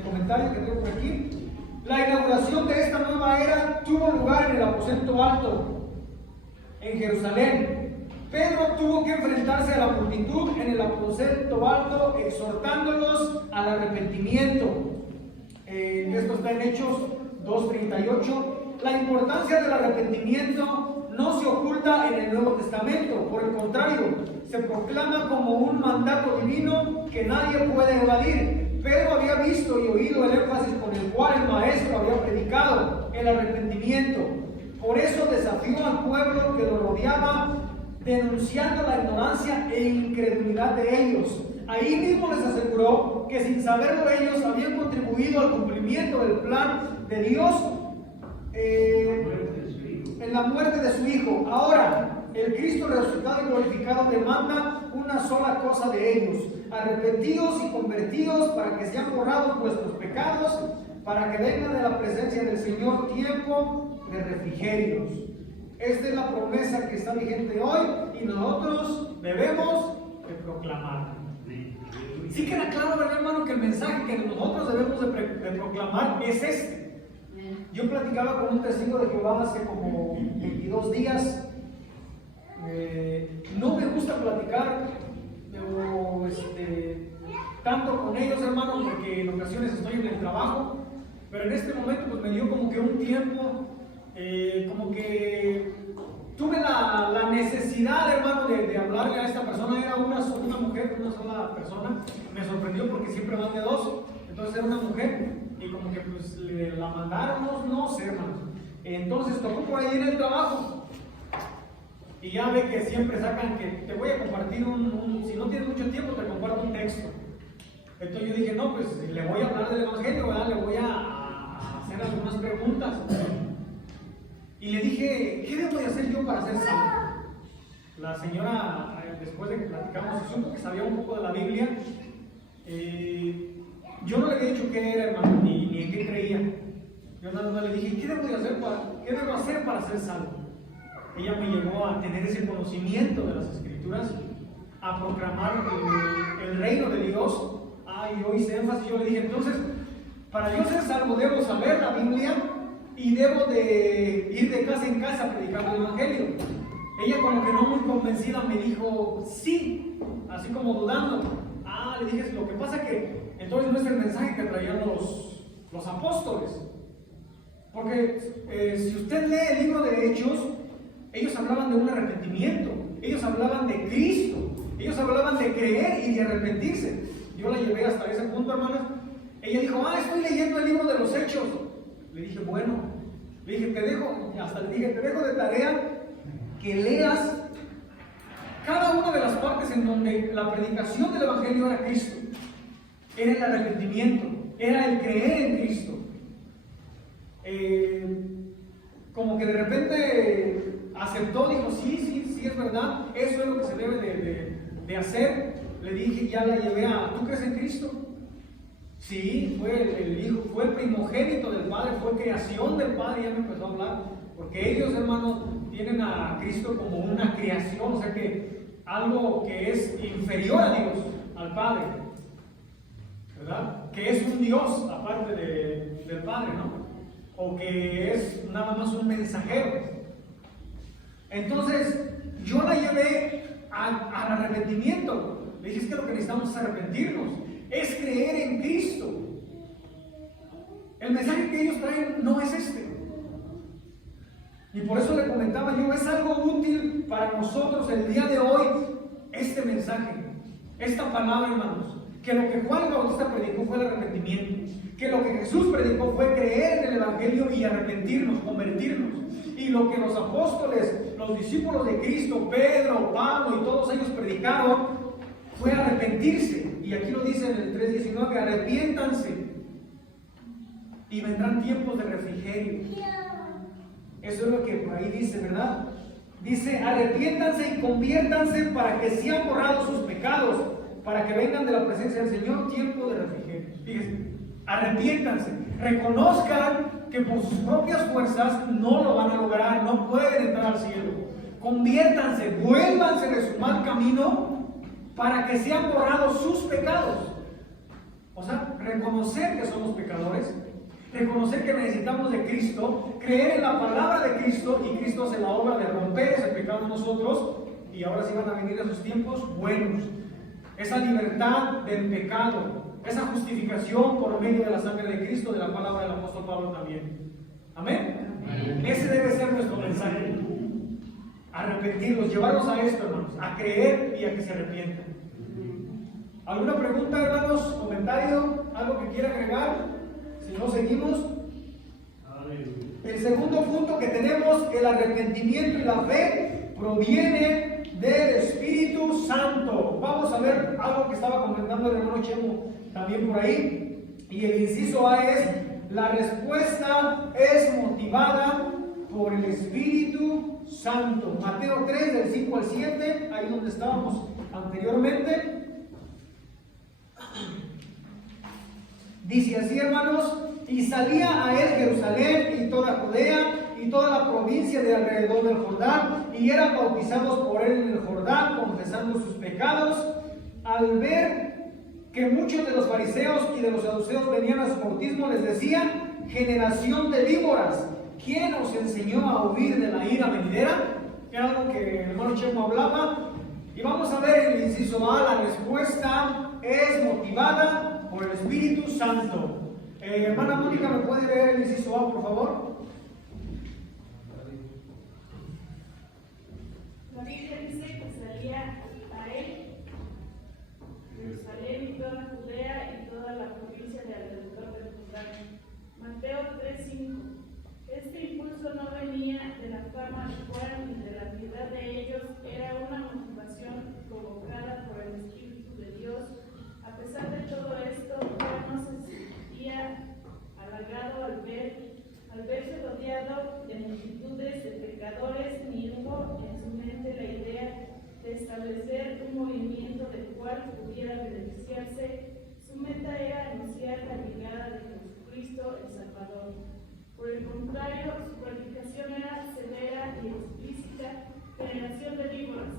comentario que tengo por aquí: la inauguración de esta nueva era tuvo lugar en el aposento alto en Jerusalén. Pedro tuvo que enfrentarse a la multitud en el aposento alto, exhortándolos al arrepentimiento. Esto está en Hechos 2:38. La importancia del arrepentimiento no se oculta en el Nuevo Testamento, por el contrario, se proclama como un mandato divino que nadie puede evadir. Pedro había visto y oído el énfasis con el cual el maestro había predicado el arrepentimiento. Por eso desafió al pueblo que lo rodeaba, denunciando la ignorancia e incredulidad de ellos. Ahí mismo les aseguró que sin saberlo ellos habían contribuido al cumplimiento del plan de Dios en la muerte de su Hijo. Ahora, el Cristo resucitado y glorificado demanda una sola cosa de ellos: arrepentidos y convertidos para que sean borrados vuestros pecados, para que vengan de la presencia del Señor tiempo de refrigerios. Esta es la promesa que está vigente hoy y nosotros debemos de proclamar. Sí queda claro, ¿verdad, hermano? Que el mensaje que nosotros debemos de proclamar es este. Yo platicaba con un testigo de Jehová hace como 22 días. No me gusta platicar tanto con ellos, hermano, porque en ocasiones estoy en el trabajo, pero en este momento pues me dio como que un tiempo, como que tuve la necesidad, hermano, de hablarle a esta persona. Era una mujer, una sola persona. Me sorprendió porque siempre van de dos. Entonces era una mujer y como que pues la mandaron, no sé, hermano. Entonces tocó por ahí en el trabajo. Y ya ve que siempre sacan que te voy a compartir si no tienes mucho tiempo, te comparto un texto. Entonces yo dije, no, pues le voy a hablar del Evangelio, ¿verdad? Le voy a hacer algunas preguntas. Y le dije, ¿qué debo de hacer yo para ser salvo? La señora, después de que platicamos, supo que sabía un poco de la Biblia. Yo no le había dicho qué era, hermano, ni en qué creía. Yo nada más le dije, ¿qué debo hacer para ser salvo? Ella me llevó a tener ese conocimiento de las Escrituras, a proclamar el reino de Dios. Y yo hice énfasis, yo le dije, entonces, para yo ser salvo debo saber la Biblia y debo de ir de casa en casa predicando el Evangelio. Ella como que no muy convencida me dijo, sí, así como dudando. Le dije, lo que pasa que entonces no es el mensaje que traían los apóstoles. Porque si usted lee el libro de Hechos, ellos hablaban de un arrepentimiento, ellos hablaban de Cristo, ellos hablaban de creer y de arrepentirse. Yo la llevé hasta ese punto, hermanas. Ella dijo, estoy leyendo el libro de los Hechos. Le dije, bueno, le dije, te dejo de tarea que leas cada una de las partes en donde la predicación del Evangelio era Cristo. Era el arrepentimiento, era el creer en Cristo. Como que de repente aceptó, dijo, sí, es verdad, eso es lo que se debe de hacer. Le dije, ya la llevé ¿tú crees en Cristo? Sí, fue el Hijo, fue el primogénito del Padre, fue creación del Padre. Ya me empezó a hablar, porque ellos, hermanos, tienen a Cristo como una creación, o sea que algo que es inferior a Dios, al Padre, ¿verdad? Que es un Dios aparte del Padre, ¿no? O que es nada más un mensajero. Entonces, yo la llevé al arrepentimiento. Le dije, es que lo que necesitamos es arrepentirnos, es creer en Cristo. El mensaje que ellos traen no es este. Y por eso le comentaba yo, es algo útil para nosotros el día de hoy, este mensaje, esta palabra, hermanos. Que lo que Juan el Bautista predicó fue el arrepentimiento. Que lo que Jesús predicó fue creer en el Evangelio y arrepentirnos, convertirnos. Y lo que los apóstoles, los discípulos de Cristo, Pedro, Pablo y todos ellos predicaron fue arrepentirse. Y aquí lo dice en el 3:19, arrepiéntanse y vendrán tiempos de refrigerio. Eso es lo que por ahí dice, ¿verdad? Dice, arrepiéntanse y conviértanse para que sean borrados sus pecados, para que vengan de la presencia del Señor tiempo de refrigerio. Fíjense, arrepiéntanse, reconozcan que por sus propias fuerzas no lo van a lograr, no pueden entrar al cielo. Conviértanse, vuélvanse de su mal camino para que sean borrados sus pecados. O sea, reconocer que somos pecadores, reconocer que necesitamos de Cristo, creer en la palabra de Cristo, y Cristo hace la obra de romper ese pecado en nosotros, y ahora sí van a venir esos tiempos buenos. Esa libertad del pecado, esa justificación por medio de la sangre de Cristo, de la palabra del apóstol Pablo también. ¿Amén? Amén. Ese debe ser nuestro mensaje. Arrepentirlos, llevarlos a esto, hermanos, a creer y a que se arrepientan. ¿Alguna pregunta, hermanos? ¿Comentario? ¿Algo que quiera agregar? Si no, seguimos. El segundo punto que tenemos, el arrepentimiento y la fe proviene del Espíritu Santo. Vamos a ver algo que estaba comentando el hermano Chemo también por ahí. Y el inciso A es, la respuesta es motivada por el Espíritu Santo. Mateo 3, del 5 al 7, ahí donde estábamos anteriormente. Dice así, hermanos, y salía a él Jerusalén y toda Judea y toda la provincia de alrededor del Jordán, y eran bautizados por él en el Jordán, confesando sus pecados. Al ver que muchos de los fariseos y de los saduceos venían a su bautismo, les decían, generación de víboras, ¿quién os enseñó a huir de la ira venidera? Era algo que el hermano Chemo hablaba. Y vamos a ver en el inciso A, la respuesta es motivada por el Espíritu Santo. Hermana Mónica, ¿me puede leer el inciso A, por favor? La Biblia dice que salía a él, Jerusalén y toda Judea y toda la provincia de alrededor del Jordán. Mateo 3:5. Este impulso no venía de la fama de Juan ni de la piedad de ellos, era una motivación provocada por el Espíritu de Dios. A pesar de todo esto, Juan no se sentía halagado al verse rodeado de multitudes de pecadores, ni hubo en su mente la idea de establecer un movimiento del cual pudiera beneficiarse. Su meta era anunciar la llegada de Jesucristo el Salvador. Por el contrario, su predicación era severa y explícita. Generación de víboras,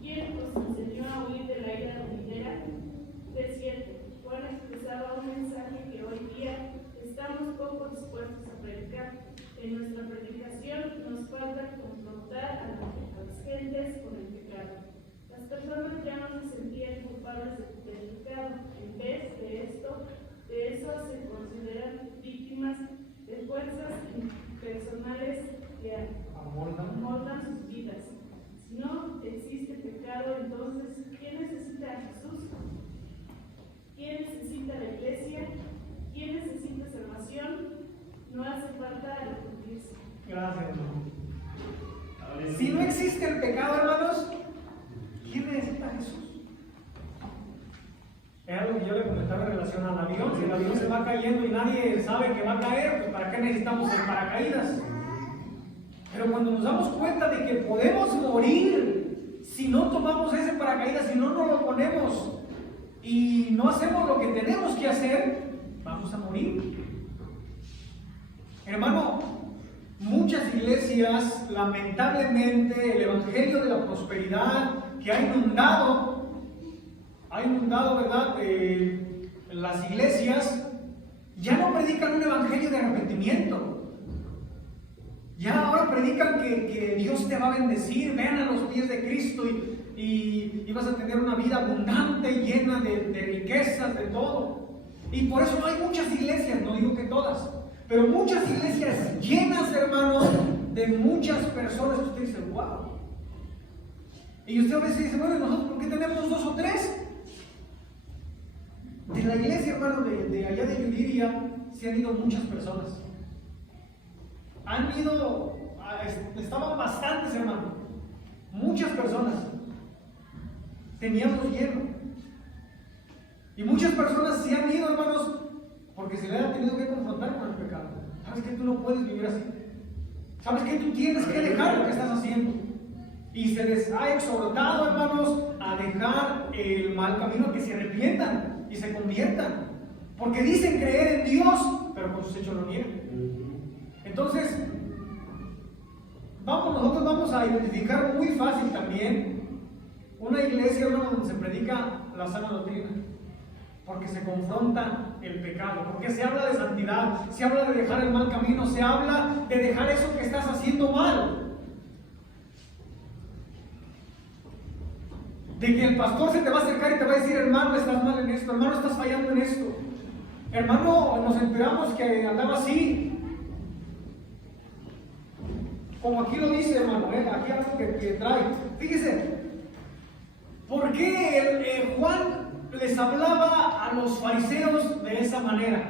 ¿quién os enseñó a huir de la ira venidera? 3:7. Juan expresaba un mensaje que hoy día estamos poco dispuestos a predicar. En nuestra predicación nos falta confrontar a las gentes con el pecado. Las personas ya no se sentían culpables del pecado. En vez de eso se consideran víctimas de fuerzas personales que amoldan sus vidas. Si no existe pecado, entonces, ¿quién necesita a Jesús? ¿Quién necesita la iglesia? ¿Quién necesita salvación? No hace falta arrepentirse. Gracias, hermano. Si no existe el pecado, hermanos, ¿quién necesita a Jesús? Es algo que yo le comentaba en relación al avión. Si el avión se va cayendo y nadie sabe que va a caer, pues ¿para qué necesitamos el paracaídas? Pero cuando nos damos cuenta de que podemos morir si no tomamos ese paracaídas, si no nos lo ponemos y no hacemos lo que tenemos que hacer, vamos a morir. Hermano, muchas iglesias, lamentablemente, el evangelio de la prosperidad que ha inundado, ¿verdad? Las iglesias ya no predican un evangelio de arrepentimiento. Ya ahora predican que Dios te va a bendecir, ven a los pies de Cristo y vas a tener una vida abundante, llena de riquezas, de todo. Y por eso hay muchas iglesias, no digo que todas, pero muchas iglesias llenas, hermanos, de muchas personas que usted dice, wow. Y usted a veces dice, bueno, ¿nosotros por qué tenemos 2 o 3? De la iglesia, hermano, de allá de Yuriria, se han ido muchas personas. Estaban bastantes, hermano. Muchas personas. Teníamos lleno. Y muchas personas se han ido, hermanos, porque se le han tenido que confrontar con el pecado. ¿Sabes que tú no puedes vivir así? ¿Sabes que tú tienes que dejar lo que estás haciendo? Y se les ha exhortado, hermanos, a dejar el mal camino, que se arrepientan y se conviertan. Porque dicen creer en Dios, pero con sus hechos lo niegan. Entonces, nosotros vamos a identificar muy fácil también una iglesia, hermano, donde se predica la sana doctrina. Porque se confronta el pecado, porque se habla de santidad, se habla de dejar el mal camino, se habla de dejar eso que estás haciendo mal. De que el pastor se te va a acercar y te va a decir, hermano, estás mal en esto, hermano, estás fallando en esto. Hermano, nos enteramos que andaba así. Como aquí lo dice, hermano, aquí algo que trae. Fíjese, ¿por qué Juan les hablaba a los fariseos de esa manera?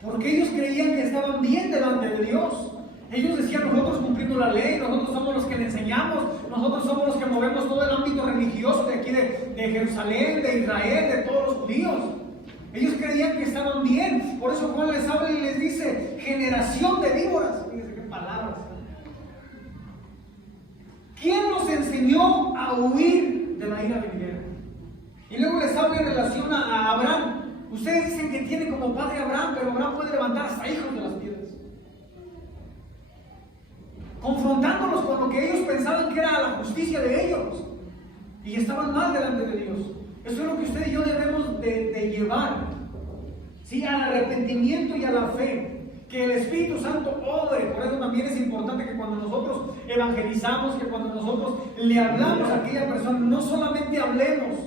Porque ellos creían que estaban bien delante de Dios. Ellos decían, nosotros cumplimos la ley, nosotros somos los que le enseñamos, nosotros somos los que movemos todo el ámbito religioso de aquí de Jerusalén, de Israel, de todos los judíos. Ellos creían que estaban bien. Por eso Juan les habla y les dice, generación de víboras. Fíjense qué palabras. ¿Quién nos enseñó a huir de la ira venidera? Y luego les habla en relación a Abraham. Ustedes dicen que tiene como padre a Abraham, pero Abraham puede levantar hasta hijos de las piedras. Confrontándolos con lo que ellos pensaban que era la justicia de ellos. Y estaban mal delante de Dios. Eso es lo que usted y yo debemos de llevar, ¿sí? Al arrepentimiento y a la fe. Que el Espíritu Santo obre. Por eso también es importante que cuando nosotros evangelizamos, que cuando nosotros le hablamos a aquella persona, no solamente hablemos,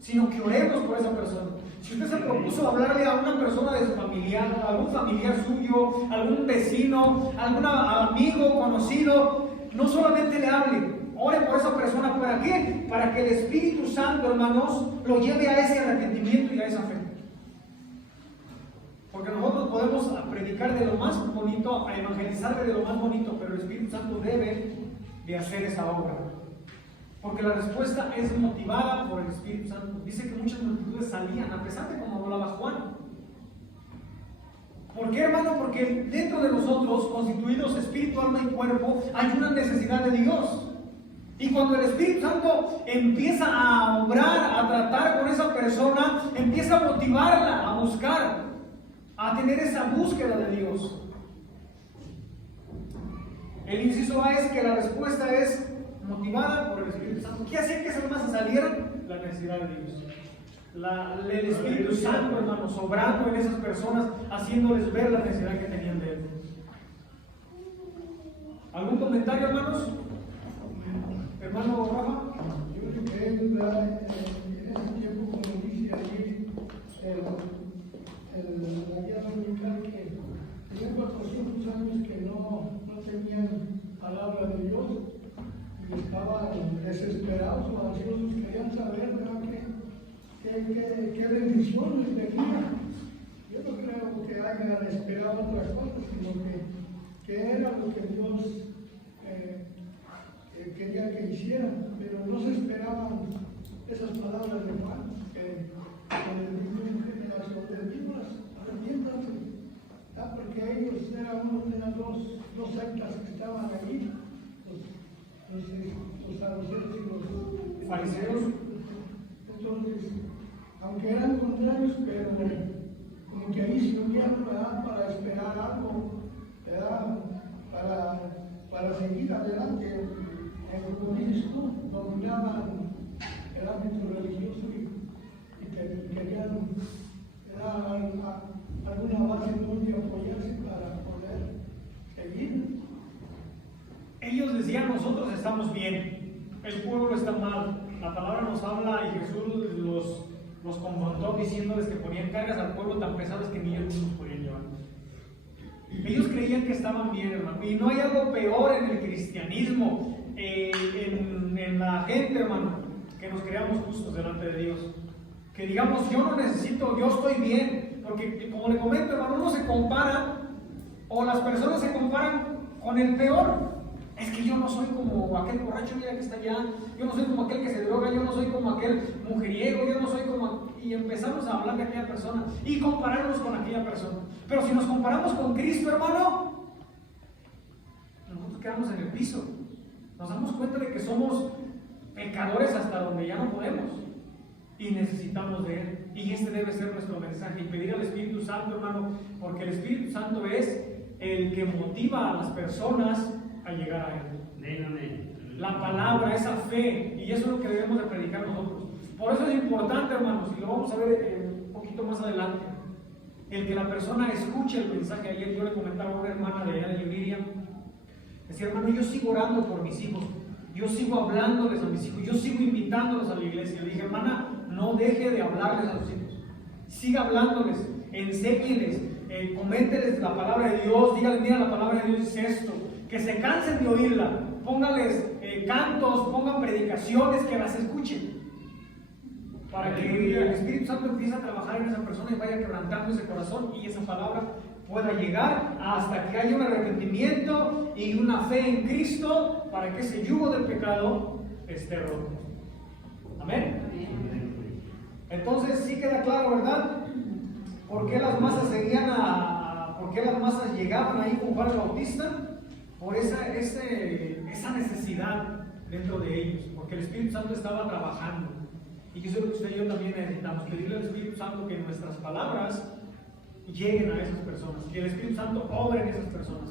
sino que oremos por esa persona. Si usted se propuso hablarle a una persona de su familiar, a algún familiar suyo, a algún vecino, a algún amigo, conocido, no solamente le hable. Ore por esa persona. ¿Para qué? Para que el Espíritu Santo, hermanos, lo lleve a ese arrepentimiento y a esa fe. Porque nosotros podemos predicar de lo más bonito, a evangelizar de lo más bonito, pero el Espíritu Santo debe de hacer esa obra. Porque la respuesta es motivada por el Espíritu Santo. Dice que muchas multitudes salían, a pesar de como hablaba Juan. ¿Por qué, hermano? Porque dentro de nosotros, constituidos espíritu, alma y cuerpo, hay una necesidad de Dios. Y cuando el Espíritu Santo empieza a obrar, a tratar con esa persona, empieza a motivarla, a buscar, a tener esa búsqueda de Dios. El inciso A es que la respuesta es motivada por el Espíritu Santo. ¿Qué hacía que esas masas salieran? La necesidad de Dios. El Espíritu Santo, hermanos, obrando en esas personas, haciéndoles ver la necesidad que tenían de Él. ¿Algún comentario, hermanos? Hermano Rafa. Yo creo que en ese tiempo, como dice allí, la guía dominical, que tenía 400 años que no tenían palabra de Dios y estaban desesperados o ansiosos, querían saber, ¿verdad?, qué bendiciones venía. Yo no creo que hayan esperado otra cosa, sino que era lo que Dios quería que hicieran, pero no se esperaban esas palabras de Juan, que les dijo en generación de víboras, arrepiéntanse, porque ellos eran dos sectas que estaban allí, los saduceos y los fariseos. Entonces, aunque eran contrarios, pero como que ahí se unieron, ¿verdad?, para esperar algo, ¿verdad?, para seguir adelante. Como dices tú, dominaban el ámbito religioso y querían dar alguna base donde apoyarse para poder seguir. estamos bien, el pueblo está mal. La palabra nos habla y Jesús los confrontó diciéndoles que ponían cargas al pueblo tan pesadas que ni ellos mismos podían llevar. Ellos creían que estaban bien, hermano. Y no hay algo peor en el cristianismo, en la gente, hermano, que nos creamos justos delante de Dios. Que digamos, yo no necesito, yo estoy bien. Porque como le comento, hermano, uno se compara, o las personas se comparan con el peor. Es que yo no soy como aquel borracho, mira que está allá. Yo no soy como aquel que se droga. Yo no soy como aquel mujeriego. Yo no soy como... Y empezamos a hablar de aquella persona y compararnos con aquella persona. Pero si nos comparamos con Cristo, hermano, nosotros quedamos en el piso. Nos damos cuenta de que somos pecadores hasta donde ya no podemos. Y necesitamos de Él. Y este debe ser nuestro mensaje. Y pedir al Espíritu Santo, hermano, porque el Espíritu Santo es el que motiva a las personas a llegar a Él. La palabra, esa fe, y eso es lo que debemos de predicar nosotros. Por eso es importante, hermanos, y lo vamos a ver un poquito más adelante, el que la persona escuche el mensaje. Ayer yo le comentaba a una hermana de allá de Yuriria, decía, hermano, yo sigo orando por mis hijos, yo sigo hablándoles a mis hijos, yo sigo invitándolos a la iglesia. Le dije, hermana, no deje de hablarles a sus hijos, siga hablándoles, enséñeles, coménteles la palabra de Dios, díganle, mira, la palabra de Dios dice esto, que se cansen de oírla, póngales cantos, pongan predicaciones, que las escuchen, para que el Espíritu Santo empiece a trabajar en esa persona y vaya quebrantando ese corazón y esa palabra pueda llegar hasta que haya un arrepentimiento y una fe en Cristo para que ese yugo del pecado esté roto. Amén. Entonces sí queda claro, ¿verdad? ¿Por qué las masas seguían por qué las masas llegaban ahí con Juan el Bautista? Por esa necesidad dentro de ellos, porque el Espíritu Santo estaba trabajando. Y yo sé que usted y yo también necesitamos pedirle al Espíritu Santo que nuestras palabras lleguen a esas personas, que el Espíritu Santo obre en esas personas.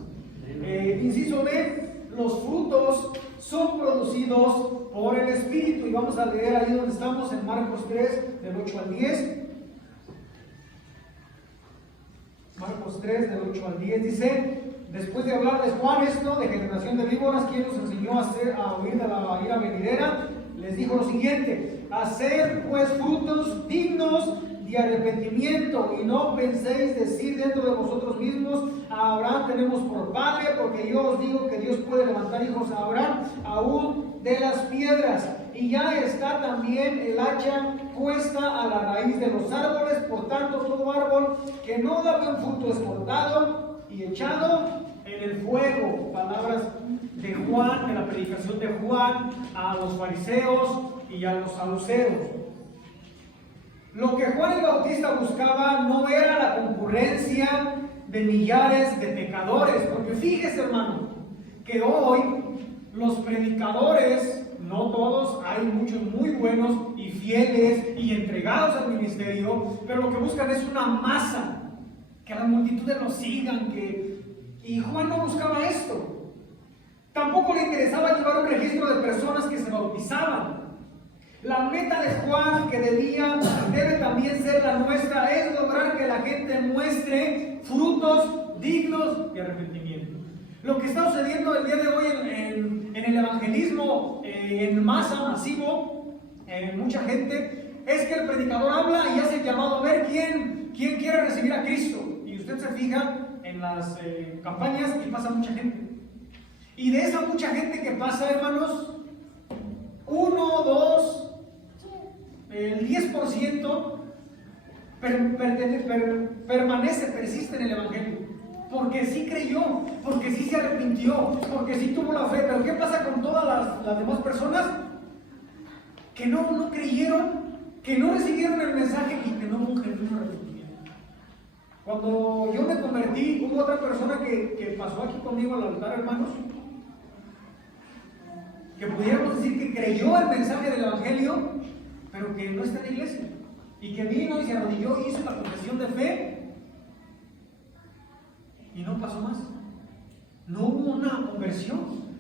Inciso B, los frutos son producidos por el Espíritu, y vamos a leer ahí donde estamos en Marcos 3, del 8 al 10. Marcos 3, del 8 al 10 dice: después de hablarles Juan esto de generación de víboras, quien nos enseñó a huir de la ira venidera, les dijo lo siguiente: haced pues frutos dignos de arrepentimiento, y no penséis decir dentro de vosotros mismos, a Abraham tenemos por padre, porque yo os digo que Dios puede levantar hijos a Abraham aún de las piedras. Y ya está también el hacha puesta a la raíz de los árboles. Por tanto, todo árbol que no da buen fruto es cortado y echado en el fuego. Palabras de Juan, de la predicación de Juan a los fariseos y a los saduceos. Lo que Juan el Bautista buscaba no era la concurrencia de millares de pecadores, porque fíjese, hermano, que hoy los predicadores, no todos, hay muchos muy buenos y fieles y entregados al ministerio, pero lo que buscan es una masa, que las multitudes los sigan, y Juan no buscaba esto. Tampoco le interesaba llevar un registro de personas que se bautizaban. La meta de Juan, que debe también ser la nuestra, es lograr que la gente muestre frutos dignos de arrepentimiento. Lo que está sucediendo el día de hoy en el evangelismo en masa, masivo, en mucha gente, es que el predicador habla y hace el llamado a ver quién quiere recibir a Cristo. Y usted se fija en las campañas y pasa mucha gente. Y de esa mucha gente que pasa, hermanos, 1, 2, el 10% persiste en el Evangelio, porque sí creyó, porque sí se arrepintió, porque sí tuvo la fe. Pero ¿qué pasa con todas las demás personas? Que no creyeron, que no recibieron el mensaje y que no hubo un genuino arrepentimiento. Cuando yo me convertí, hubo otra persona que pasó aquí conmigo al altar, hermanos, que pudiéramos decir que creyó el mensaje del Evangelio, pero que no está en la iglesia, y que vino y se arrodilló y hizo la confesión de fe, y no pasó más. No hubo una conversión,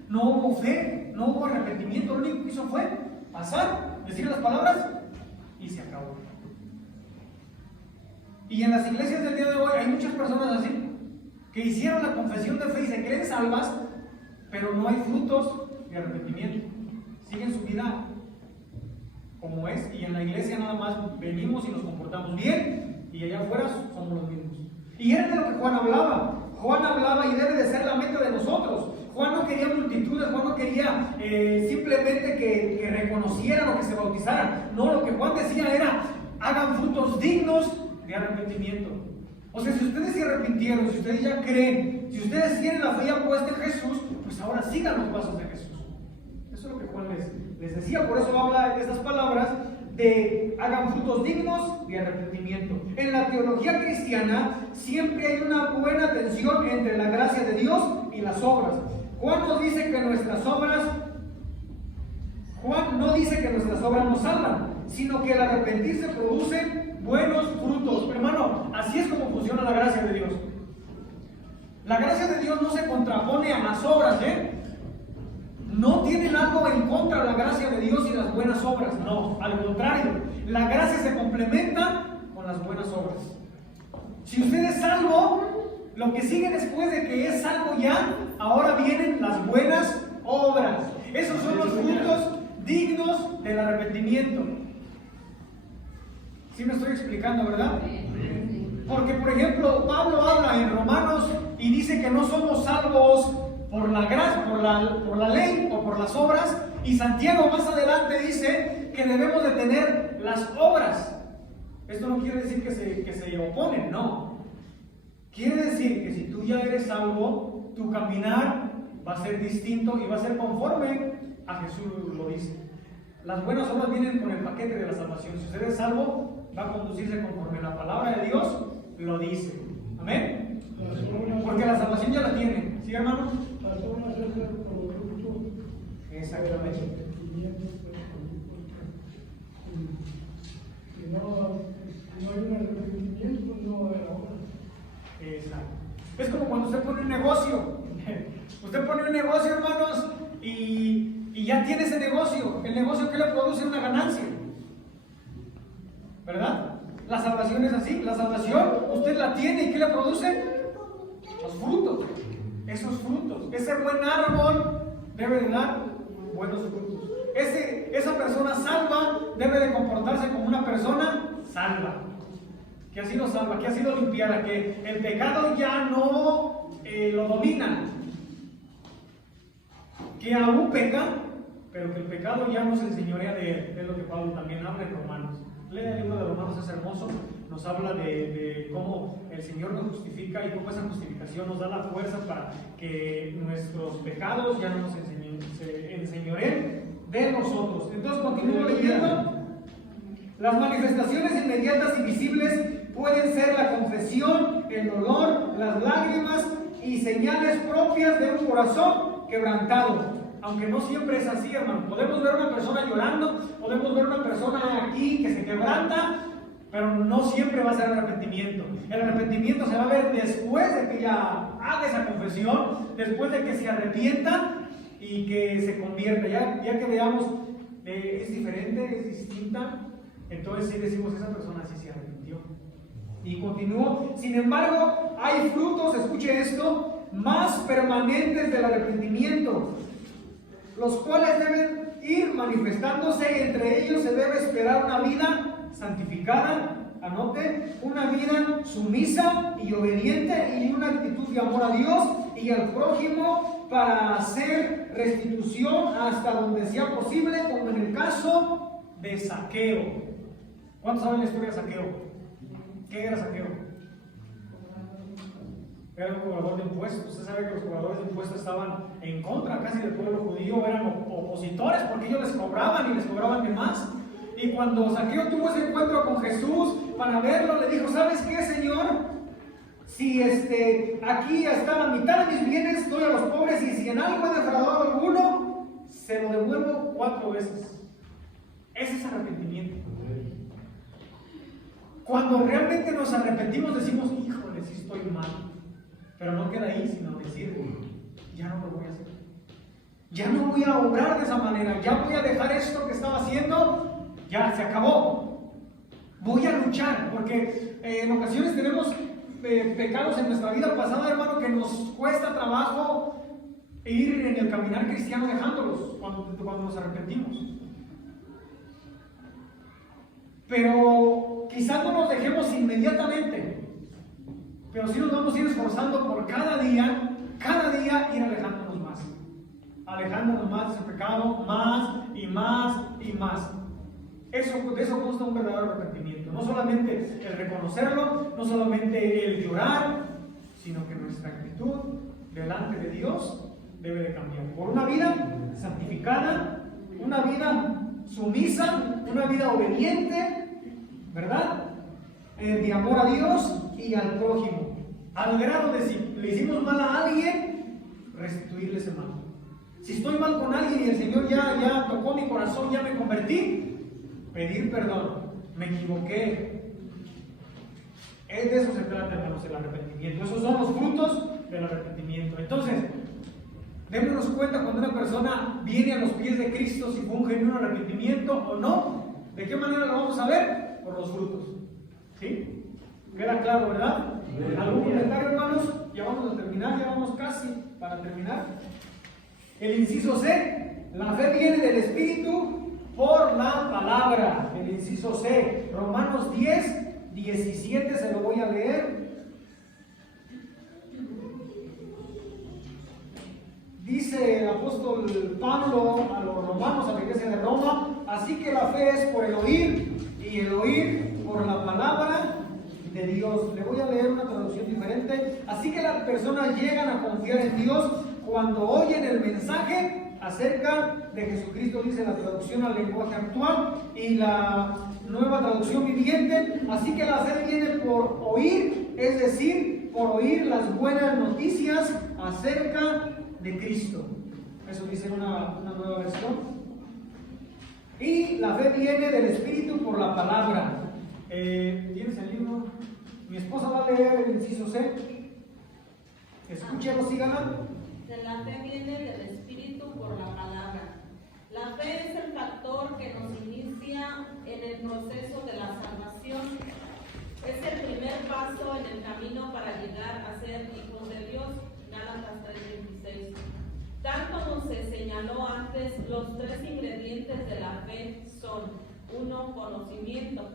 no hubo fe, no hubo arrepentimiento. Lo único que hizo fue pasar, decir las palabras y se acabó. Y en las iglesias del día de hoy hay muchas personas así, que hicieron la confesión de fe y se creen salvas, pero no hay frutos de arrepentimiento. Siguen su vida como es, y en la iglesia nada más venimos y nos comportamos bien, y allá afuera somos los mismos. Y era de lo que Juan hablaba. Juan hablaba y debe de ser la meta de nosotros. Juan no quería multitudes, Juan no quería simplemente que reconocieran o que se bautizaran. No, lo que Juan decía era, hagan frutos dignos de arrepentimiento. O sea, si ustedes se arrepintieron, si ustedes ya creen, si ustedes tienen la fe ya puesta en Jesús, pues ahora sigan los pasos de Jesús. Eso es lo que Juan les decía, por eso habla de estas palabras de hagan frutos dignos de arrepentimiento. En la teología cristiana siempre hay una buena tensión entre la gracia de Dios y las obras. Juan no dice que nuestras obras nos salvan, sino que el arrepentirse produce buenos frutos. Hermano, así es como funciona la gracia de Dios. La gracia de Dios no se contrapone a las obras, No tienen algo en contra de la gracia de Dios y las buenas obras, no, al contrario, la gracia se complementa con las buenas obras. Si usted es salvo, lo que sigue después de que es salvo ya, ahora vienen las buenas obras. Esos son los frutos dignos del arrepentimiento. ¿Sí me estoy explicando, verdad? Porque, por ejemplo, Pablo habla en Romanos y dice que no somos salvos por la gracia, por la ley o por las obras, y Santiago más adelante dice que debemos de tener las obras. Esto no quiere decir que se oponen, no. Quiere decir que si tú ya eres salvo, tu caminar va a ser distinto y va a ser conforme a Jesús lo dice. Las buenas obras vienen con el paquete de la salvación. Si usted es salvo, va a conducirse conforme la palabra de Dios lo dice. Amén. Porque la salvación ya la tiene. ¿Sí, hermano? Las obras es el producto. Exactamente. Si no hay un arrepentimiento, no va a haber obras. Exacto. Es como cuando usted pone un negocio. Usted pone un negocio, hermanos, y ya tiene ese negocio. El negocio que le produce una ganancia. ¿Verdad? La salvación es así. La salvación usted la tiene y ¿qué le produce? Los frutos. Esos frutos. Ese buen árbol debe de dar buenos frutos. Esa persona salva debe de comportarse como una persona salva. Que así lo salva, que así lo limpiara, que el pecado ya no lo domina. Que aún peca, pero que el pecado ya no se enseñorea de él. Es lo que Pablo también habla en Romanos. Lea el libro de Romanos, es hermoso. Nos habla de cómo el Señor nos justifica y cómo esa justificación nos da la fuerza para que nuestros pecados ya no nos enseñoreen de nosotros. Entonces continúo leyendo. Las manifestaciones inmediatas y visibles pueden ser la confesión, el dolor, las lágrimas y señales propias de un corazón quebrantado. Aunque no siempre es así, hermano. Podemos ver una persona llorando, podemos ver una persona aquí que se quebranta, pero no siempre va a ser arrepentimiento. El arrepentimiento se va a ver después de que ya haga esa confesión, después de que se arrepienta y que se convierta. Ya que veamos, es diferente, es distinta, entonces sí decimos, esa persona sí se arrepintió. Y continúo. Sin embargo, hay frutos, escuche esto, más permanentes del arrepentimiento, los cuales deben ir manifestándose. Entre ellos se debe esperar una vida santificada, anote, una vida sumisa y obediente y una actitud de amor a Dios y al prójimo para hacer restitución hasta donde sea posible, como en el caso de Zaqueo. ¿Cuántos saben la historia de Zaqueo? ¿Qué era Zaqueo? Era un cobrador de impuestos. Usted sabe que los cobradores de impuestos estaban en contra casi del pueblo judío, eran opositores porque ellos les cobraban y les cobraban de más. Y cuando Zaqueo tuvo ese encuentro con Jesús para verlo, le dijo: ¿sabes qué, Señor? Si aquí está la mitad de mis bienes, doy a los pobres, y si en algo he defraudado a alguno, se lo devuelvo 4 veces. Ese es arrepentimiento. Cuando realmente nos arrepentimos decimos: híjole, sí estoy mal. Pero no queda ahí, sino decir: ya no lo voy a hacer. Ya no voy a obrar de esa manera. Ya voy a dejar esto que estaba haciendo. Ya se acabó. Voy a luchar, porque en ocasiones tenemos pecados en nuestra vida pasada, hermano, que nos cuesta trabajo e ir en el caminar cristiano dejándolos cuando nos arrepentimos. Pero quizás no nos dejemos inmediatamente, pero sí nos vamos a ir esforzando por cada día ir alejándonos más de ese pecado, más y más y más. De eso consta un verdadero arrepentimiento. No solamente el reconocerlo, no solamente el llorar, sino que nuestra actitud delante de Dios debe de cambiar por una vida santificada, una vida sumisa, una vida obediente, ¿verdad? De amor a Dios y al prójimo, al grado de si le hicimos mal a alguien, restituirle ese mal. Si estoy mal con alguien y el Señor ya tocó mi corazón, ya me convertí, pedir perdón, me equivoqué. De eso se trata, hermanos, el arrepentimiento. Esos son los frutos del arrepentimiento. Entonces, démonos cuenta cuando una persona viene a los pies de Cristo, si fue un genuino arrepentimiento o no. ¿De qué manera lo vamos a ver? Por los frutos. ¿Sí? ¿Queda claro, verdad? ¿Algún comentario, hermanos? Ya vamos a terminar, ya vamos casi para terminar. El inciso C, la fe viene del Espíritu por la palabra. El inciso C, Romanos 10, 17, se lo voy a leer. Dice el apóstol Pablo a los romanos, a la iglesia de Roma: así que la fe es por el oír, y el oír por la palabra de Dios. Le voy a leer una traducción diferente. Así que las personas llegan a confiar en Dios cuando oyen el mensaje acerca de Jesucristo, dice la traducción al lenguaje actual y la nueva traducción viviente. Así que la fe viene por oír, es decir, por oír las buenas noticias acerca de Cristo. Eso dice una nueva versión. Y la fe viene del Espíritu por la palabra. ¿Tienes el libro? Mi esposa va a leer el inciso C. Escúchelo, síganla. La fe viene del Espíritu por la palabra. La fe es el factor que nos inicia en el proceso de la salvación. Es el primer paso en el camino para llegar a ser hijos de Dios. Gálatas 3:26. Tal como se señaló antes, los tres ingredientes de la fe son: 1, conocimiento,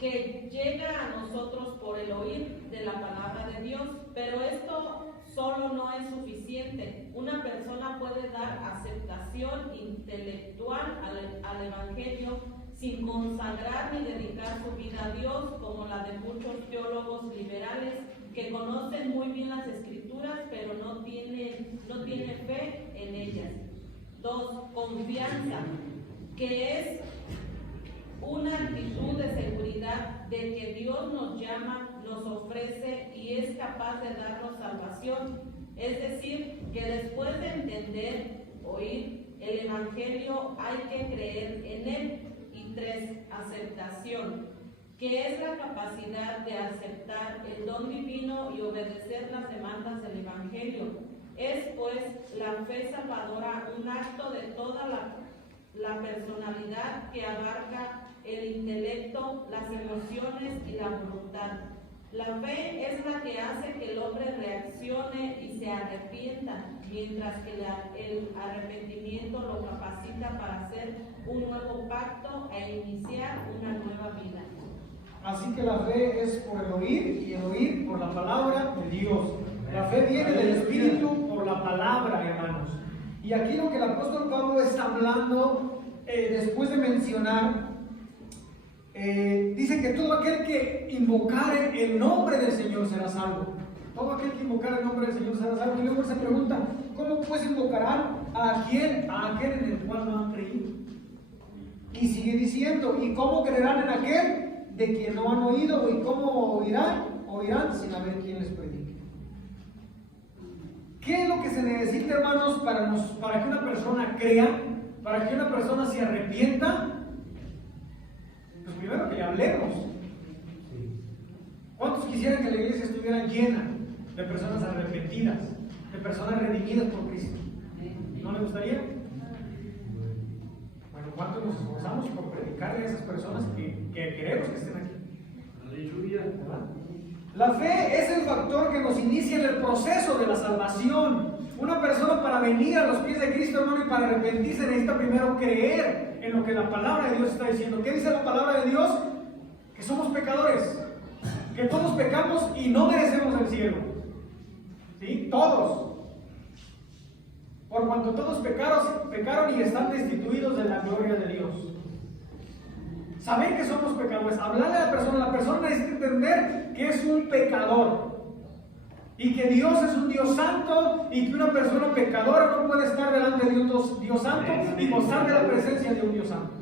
que llega a nosotros por el oír de la palabra de Dios, pero esto solo no es suficiente. Una persona puede dar aceptación intelectual al Evangelio sin consagrar ni dedicar su vida a Dios, como la de muchos teólogos liberales que conocen muy bien las Escrituras, pero no tiene fe en ellas. 2, confianza, que es una actitud de seguridad de que Dios nos llama, nos ofrece y es capaz de darnos salvación. Es decir, que después de entender, oír el Evangelio, hay que creer en él. Y 3, aceptación, que es la capacidad de aceptar el don divino y obedecer las demandas del Evangelio. Es pues la fe salvadora un acto de toda la personalidad que abarca el intelecto, las emociones y la voluntad. La fe es la que hace que el hombre reaccione y se arrepienta, mientras que el arrepentimiento lo capacita para hacer un nuevo pacto e iniciar una nueva vida. Así que la fe es por el oír y el oír por la palabra de Dios. La fe viene del Espíritu por la palabra, hermanos. Y aquí lo que el apóstol Pablo está hablando, después de mencionar, dice que todo aquel que invocare el nombre del Señor será salvo. Todo aquel que invocare el nombre del Señor será salvo. Y luego se pregunta: ¿cómo pues invocarán a aquel en el cual no han creído? Y sigue diciendo: ¿y cómo creerán en aquel de quien no han oído? ¿Y cómo oirán sin haber quien les predique? ¿Qué es lo que se necesita, hermanos, para que una persona crea, para que una persona se arrepienta? Pues primero que le hablemos. ¿Cuántos quisieran que la iglesia estuviera llena de personas arrepentidas, de personas redimidas por Cristo? ¿No le gustaría? Bueno, ¿cuántos nos esforzamos por predicarle a esas personas que queremos que estén aquí? Aleluya. ¿Verdad? La fe es el factor que nos inicia en el proceso de la salvación. Una persona para venir a los pies de Cristo, hermano, y para arrepentirse necesita primero creer en lo que la palabra de Dios está diciendo. ¿Qué dice la palabra de Dios? Que somos pecadores, que todos pecamos y no merecemos el cielo. ¿Sí? Todos. Por cuanto todos pecaron y están destituidos de la gloria de Dios. Saber que somos pecadores, hablarle a la persona necesita entender que es un pecador. Y que Dios es un Dios santo y que una persona pecadora no puede estar delante de un Dios santo y gozar de la presencia de un Dios santo.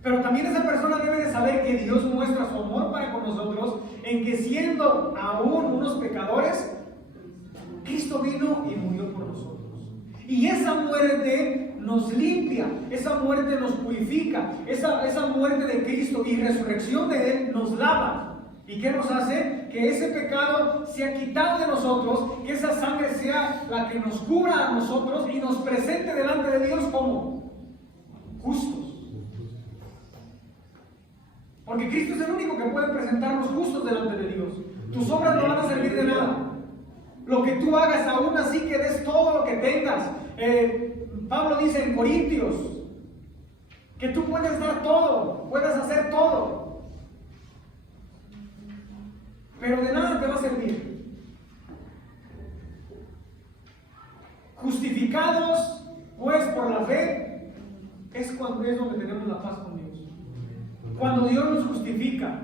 Pero también esa persona debe de saber que Dios muestra su amor para con nosotros en que siendo aún unos pecadores, Cristo vino y murió por nosotros. Y esa muerte nos limpia, esa muerte nos purifica, esa muerte de Cristo y resurrección de Él nos lava. ¿Y qué nos hace? Que ese pecado sea quitado de nosotros, que esa sangre sea la que nos cubra a nosotros y nos presente delante de Dios como justos. Porque Cristo es el único que puede presentarnos justos delante de Dios. Tus obras no van a servir de nada. Lo que tú hagas, aún así que des todo lo que tengas. Pablo dice en Corintios que tú puedes dar todo, puedes hacer todo. Pero de nada te va a servir. Justificados pues por la fe, es donde tenemos la paz con Dios. Cuando Dios nos justifica,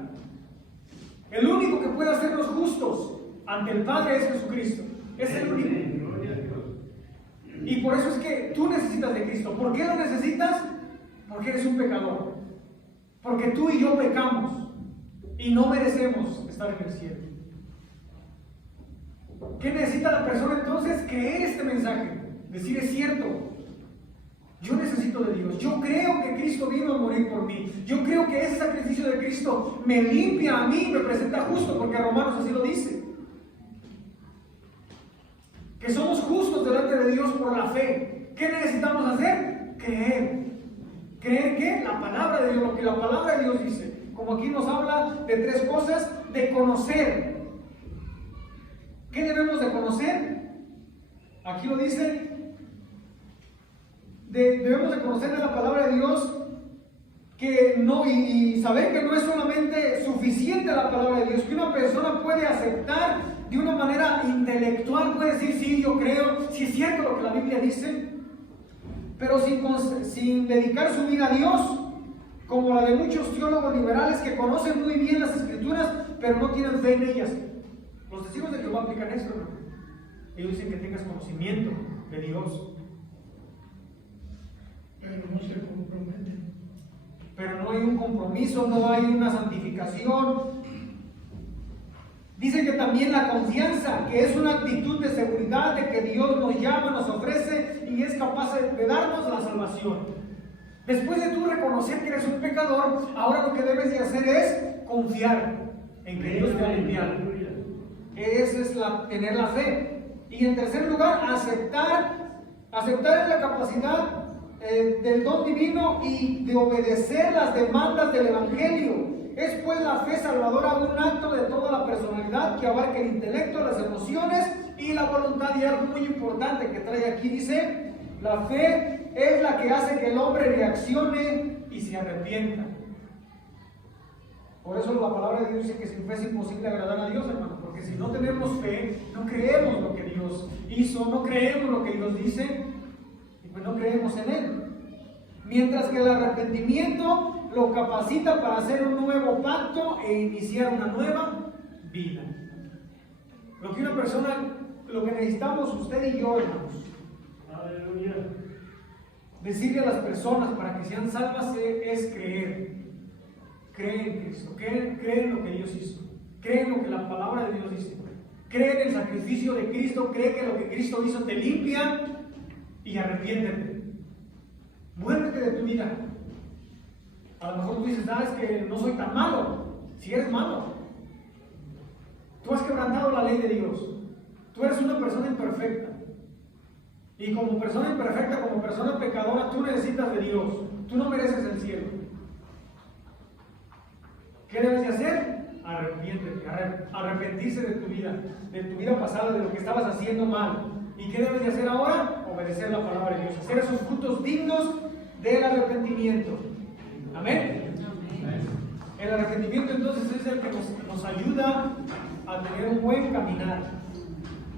el único que puede hacernos justos ante el Padre es Jesucristo. Es el único. Y por eso es que tú necesitas de Cristo. ¿Por qué lo necesitas? Porque eres un pecador. Porque tú y yo pecamos y no merecemos estar en el cielo. ¿Qué necesita la persona entonces? Creer este mensaje. Decir, es cierto, yo necesito de Dios. Yo creo que Cristo vino a morir por mí. Yo creo que ese sacrificio de Cristo me limpia a mí, me presenta justo, porque Romanos así lo dice. Que somos justos delante de Dios por la fe. ¿Qué necesitamos hacer? Creer. ¿Creer qué? La palabra de Dios, lo que la palabra de Dios dice. Como aquí nos habla de tres cosas, de conocer. ¿Qué debemos de conocer? Aquí lo dice. Debemos de conocer de la palabra de Dios que no, y saber que no es solamente suficiente la palabra de Dios, que una persona puede aceptar de una manera intelectual, puede decir, sí, yo creo, sí es cierto lo que la Biblia dice, pero sin dedicar su vida a Dios, como la de muchos teólogos liberales que conocen muy bien las Escrituras, pero no tienen fe en ellas. Los testigos de Jehová aplican esto, ¿no? Ellos dicen que tengas conocimiento de Dios, pero no se comprometen. pero no hay un compromiso, no hay una santificación. Dice que también la confianza, que es una actitud de seguridad de que Dios nos llama, nos ofrece y es capaz de darnos la salvación. Después de tú reconocer que eres un pecador, ahora lo que debes de hacer es confiar en que Dios te ha limpiado. Esa es tener la fe. Y en tercer lugar, aceptar la capacidad del don divino y de obedecer las demandas del Evangelio. Es pues la fe salvadora un acto de toda la personalidad que abarca el intelecto, las emociones y la voluntad. Y algo muy importante que trae aquí dice, la fe es la que hace que el hombre reaccione y se arrepienta. Por eso la palabra de Dios dice que sin fe es imposible agradar a Dios, hermano, porque si no tenemos fe, no creemos lo que Dios hizo, no creemos lo que Dios dice, y pues no creemos en Él. Mientras que el arrepentimiento lo capacita para hacer un nuevo pacto e iniciar una nueva vida. Lo que necesitamos usted y yo, hermanos, Aleluya. decirle a las personas para que sean salvas es creer. Cree en Cristo, cree en lo que Dios hizo, cree en lo que la palabra de Dios dice, cree en el sacrificio de Cristo, cree que lo que Cristo hizo te limpia y arrepiéntete. Vuélvete de tu vida. A lo mejor tú dices, sabes que no soy tan malo. Si eres malo, tú has quebrantado la ley de Dios. Tú eres una persona imperfecta. Y como persona imperfecta, como persona pecadora, tú necesitas de Dios. Tú no mereces el cielo. ¿Qué debes de hacer? Arrepiéntete, arrepentirse de tu vida pasada, de lo que estabas haciendo mal. ¿Y qué debes de hacer ahora? Obedecer la palabra de Dios, hacer esos frutos dignos del arrepentimiento. Amén. El arrepentimiento entonces es el que nos ayuda a tener un buen caminar.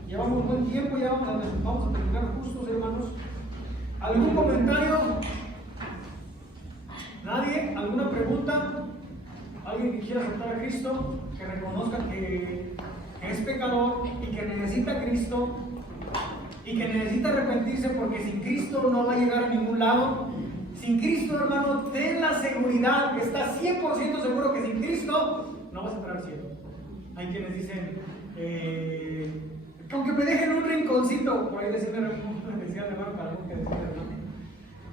Llevamos un buen tiempo, ya vamos a terminar justos, hermanos. ¿Algún comentario? ¿Nadie? ¿Alguna pregunta? ¿Alguien que quiera aceptar a Cristo? Que reconozca que es pecador y que necesita a Cristo y que necesita arrepentirse, porque sin Cristo no va a llegar a ningún lado. Sin Cristo, hermano, ten la seguridad, está 100% seguro que sin Cristo no vas a entrar al cielo. Hay quienes dicen, con que me dejen un rinconcito, por ahí decía el hermano Calvón que decía,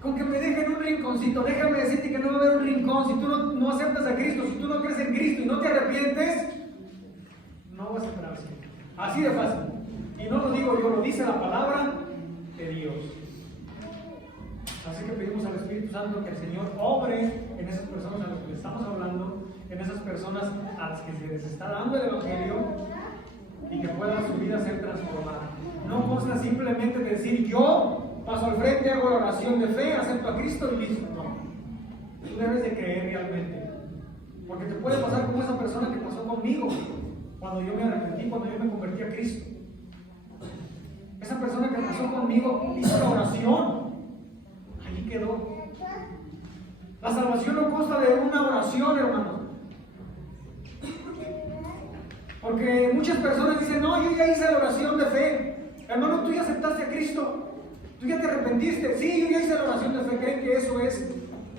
con que me dejen un rinconcito, déjame decirte que no va a haber un rincón. Si tú no aceptas a Cristo, si tú no crees en Cristo y no te arrepientes, no vas a entrar al cielo. Así de fácil. Y no lo digo yo, lo dice la palabra de Dios. Así que pedimos al Espíritu Santo que el Señor obre en esas personas a las que le estamos hablando, en esas personas a las que se les está dando el Evangelio, y que pueda su vida ser transformada. No consta simplemente decir yo paso al frente, hago la oración de fe, acepto a Cristo y listo. No. Tú debes de creer realmente. Porque te puede pasar como esa persona que pasó conmigo cuando yo me arrepentí, cuando yo me convertí a Cristo. Esa persona que pasó conmigo hizo la oración. Allí quedó. La salvación no consta de una oración, hermano. Porque muchas personas dicen, no, yo ya hice la oración de fe. Hermano, tú ya aceptaste a Cristo. Tú ya te arrepentiste. Sí, yo ya hice la oración de fe. ¿Creen que eso es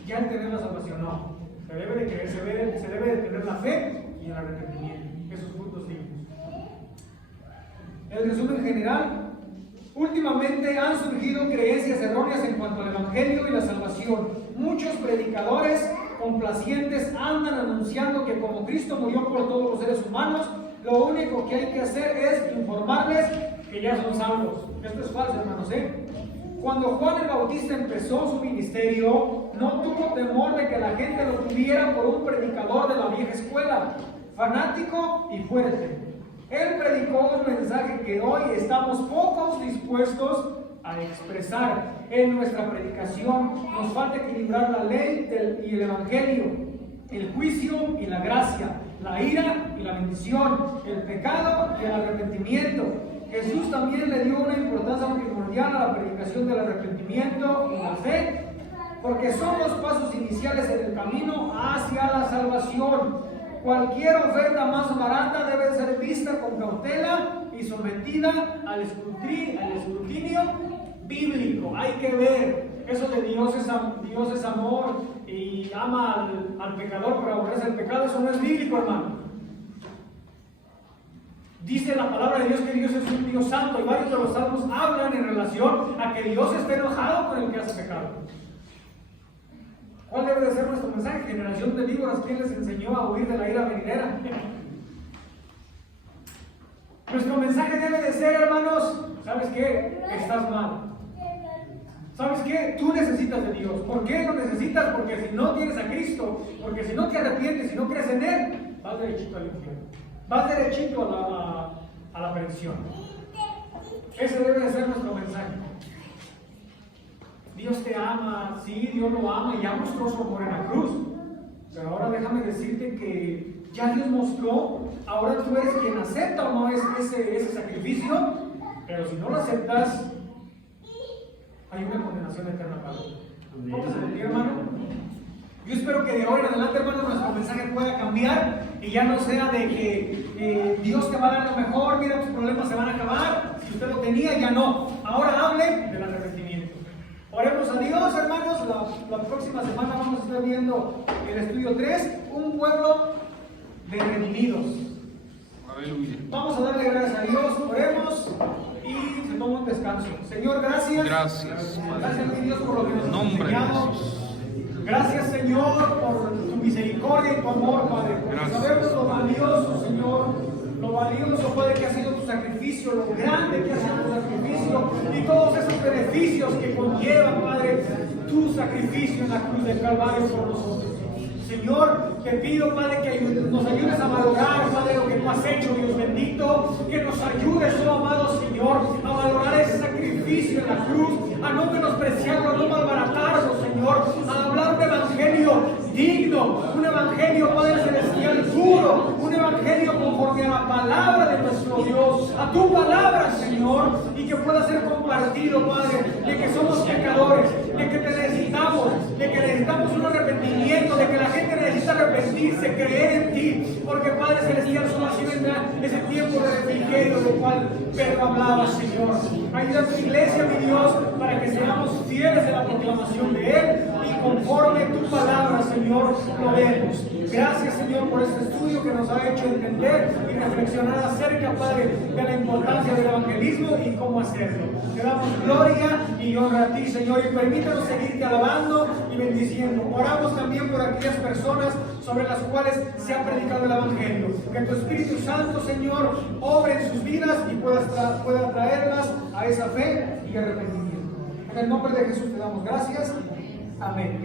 ya el tener la salvación? No. Se debe de creer, se debe de tener la fe y el arrepentimiento. Esos puntos dignos. El resumen general. Últimamente han surgido creencias erróneas en cuanto al Evangelio y la salvación. Muchos predicadores complacientes andan anunciando que como Cristo murió por todos los seres humanos, lo único que hay que hacer es informarles que ya son salvos. Esto es falso, hermanos, Cuando Juan el Bautista empezó su ministerio, no tuvo temor de que la gente lo tuviera por un predicador de la vieja escuela, fanático y fuerte. Él predicó un mensaje que hoy estamos pocos dispuestos a expresar en nuestra predicación. Nos falta equilibrar la ley y el Evangelio, el juicio y la gracia, la ira y la bendición, el pecado y el arrepentimiento. Jesús también le dio una importancia primordial a la predicación del arrepentimiento y la fe, porque son los pasos iniciales en el camino hacia la salvación. Cualquier oferta más barata debe ser vista con cautela y sometida al escrutinio bíblico. Hay que ver, eso de Dios es amor y ama al pecador pero aborrece el pecado, eso no es bíblico, hermano. Dice la palabra de Dios que Dios es un Dios santo, y varios de los salmos hablan en relación a que Dios está enojado con el que hace pecado. ¿Cuál debe de ser nuestro mensaje? Generación de víboras, ¿quién les enseñó a huir de la ira venidera? Nuestro mensaje debe de ser, hermanos, ¿sabes qué? Estás mal. ¿Sabes qué? Tú necesitas de Dios. ¿Por qué lo necesitas? Porque si no tienes a Cristo, porque si no te arrepientes, si no crees en Él, vas derechito al infierno. Vas derechito a la perdición. Ese debe de ser nuestro mensaje. Dios te ama, sí, Dios lo ama y ya mostró su amor en la cruz. Pero ahora déjame decirte que ya Dios mostró, ahora tú eres quien acepta o no ese sacrificio, pero si no lo aceptas, hay una condenación eterna para ti. Póngase de pie, hermano. Yo espero que de ahora en adelante, hermano, nuestro mensaje pueda cambiar y ya no sea de que Dios te va a dar lo mejor, mira, tus problemas se van a acabar, si usted lo tenía, ya no. Ahora hable del arrepentimiento. Oremos a Dios, hermanos. La próxima semana vamos a estar viendo el estudio 3, un pueblo de redimidos. Aleluya. Vamos a darle gracias a Dios, oremos y se toma un descanso. Señor, gracias. Gracias, Gracias, mi Dios, por lo que nos has nombre de enseñado. Jesús. Gracias, Señor, por tu misericordia y tu amor, Padre. Porque Gracias. sabemos lo valioso, Señor, lo valioso, Padre, que ha sido tu sacrificio, lo grande que ha sido tu sacrificio y todos esos beneficios que conlleva, Padre, tu sacrificio en la cruz del Calvario por nosotros. Señor, te pido, Padre, que nos ayudes a valorar, Padre, lo que tú has hecho, Dios bendito, que nos ayudes, oh amado Señor, a valorar ese un evangelio, Padre Celestial, duro, un evangelio conforme a la palabra de nuestro Dios, a tu palabra, Señor, y que pueda ser compartido, Padre, de que somos pecadores, de que te necesitamos, de que necesitamos un arrepentimiento, de que la gente necesita arrepentirse, creer en ti, porque Padre Celestial, solo así vendrá ese tiempo de refrigerio del cual Pedro hablaba, Señor. Ayuda a tu iglesia, mi Dios, para que seamos fieles en la proclamación de Él y conforme tu palabra, Señor, lo vemos. Gracias, Señor, por este estudio que nos ha hecho entender y reflexionar acerca, Padre, de la importancia del evangelismo y cómo hacerlo. Te damos gloria y honra a ti, Señor, y permítanos seguirte alabando y bendiciendo. Oramos también por aquellas personas sobre las cuales se ha predicado el evangelio. Que tu Espíritu Santo, Señor, obre en sus vidas y pueda traerlas a esa fe y arrepentimiento. En el nombre de Jesús te damos gracias. Amén.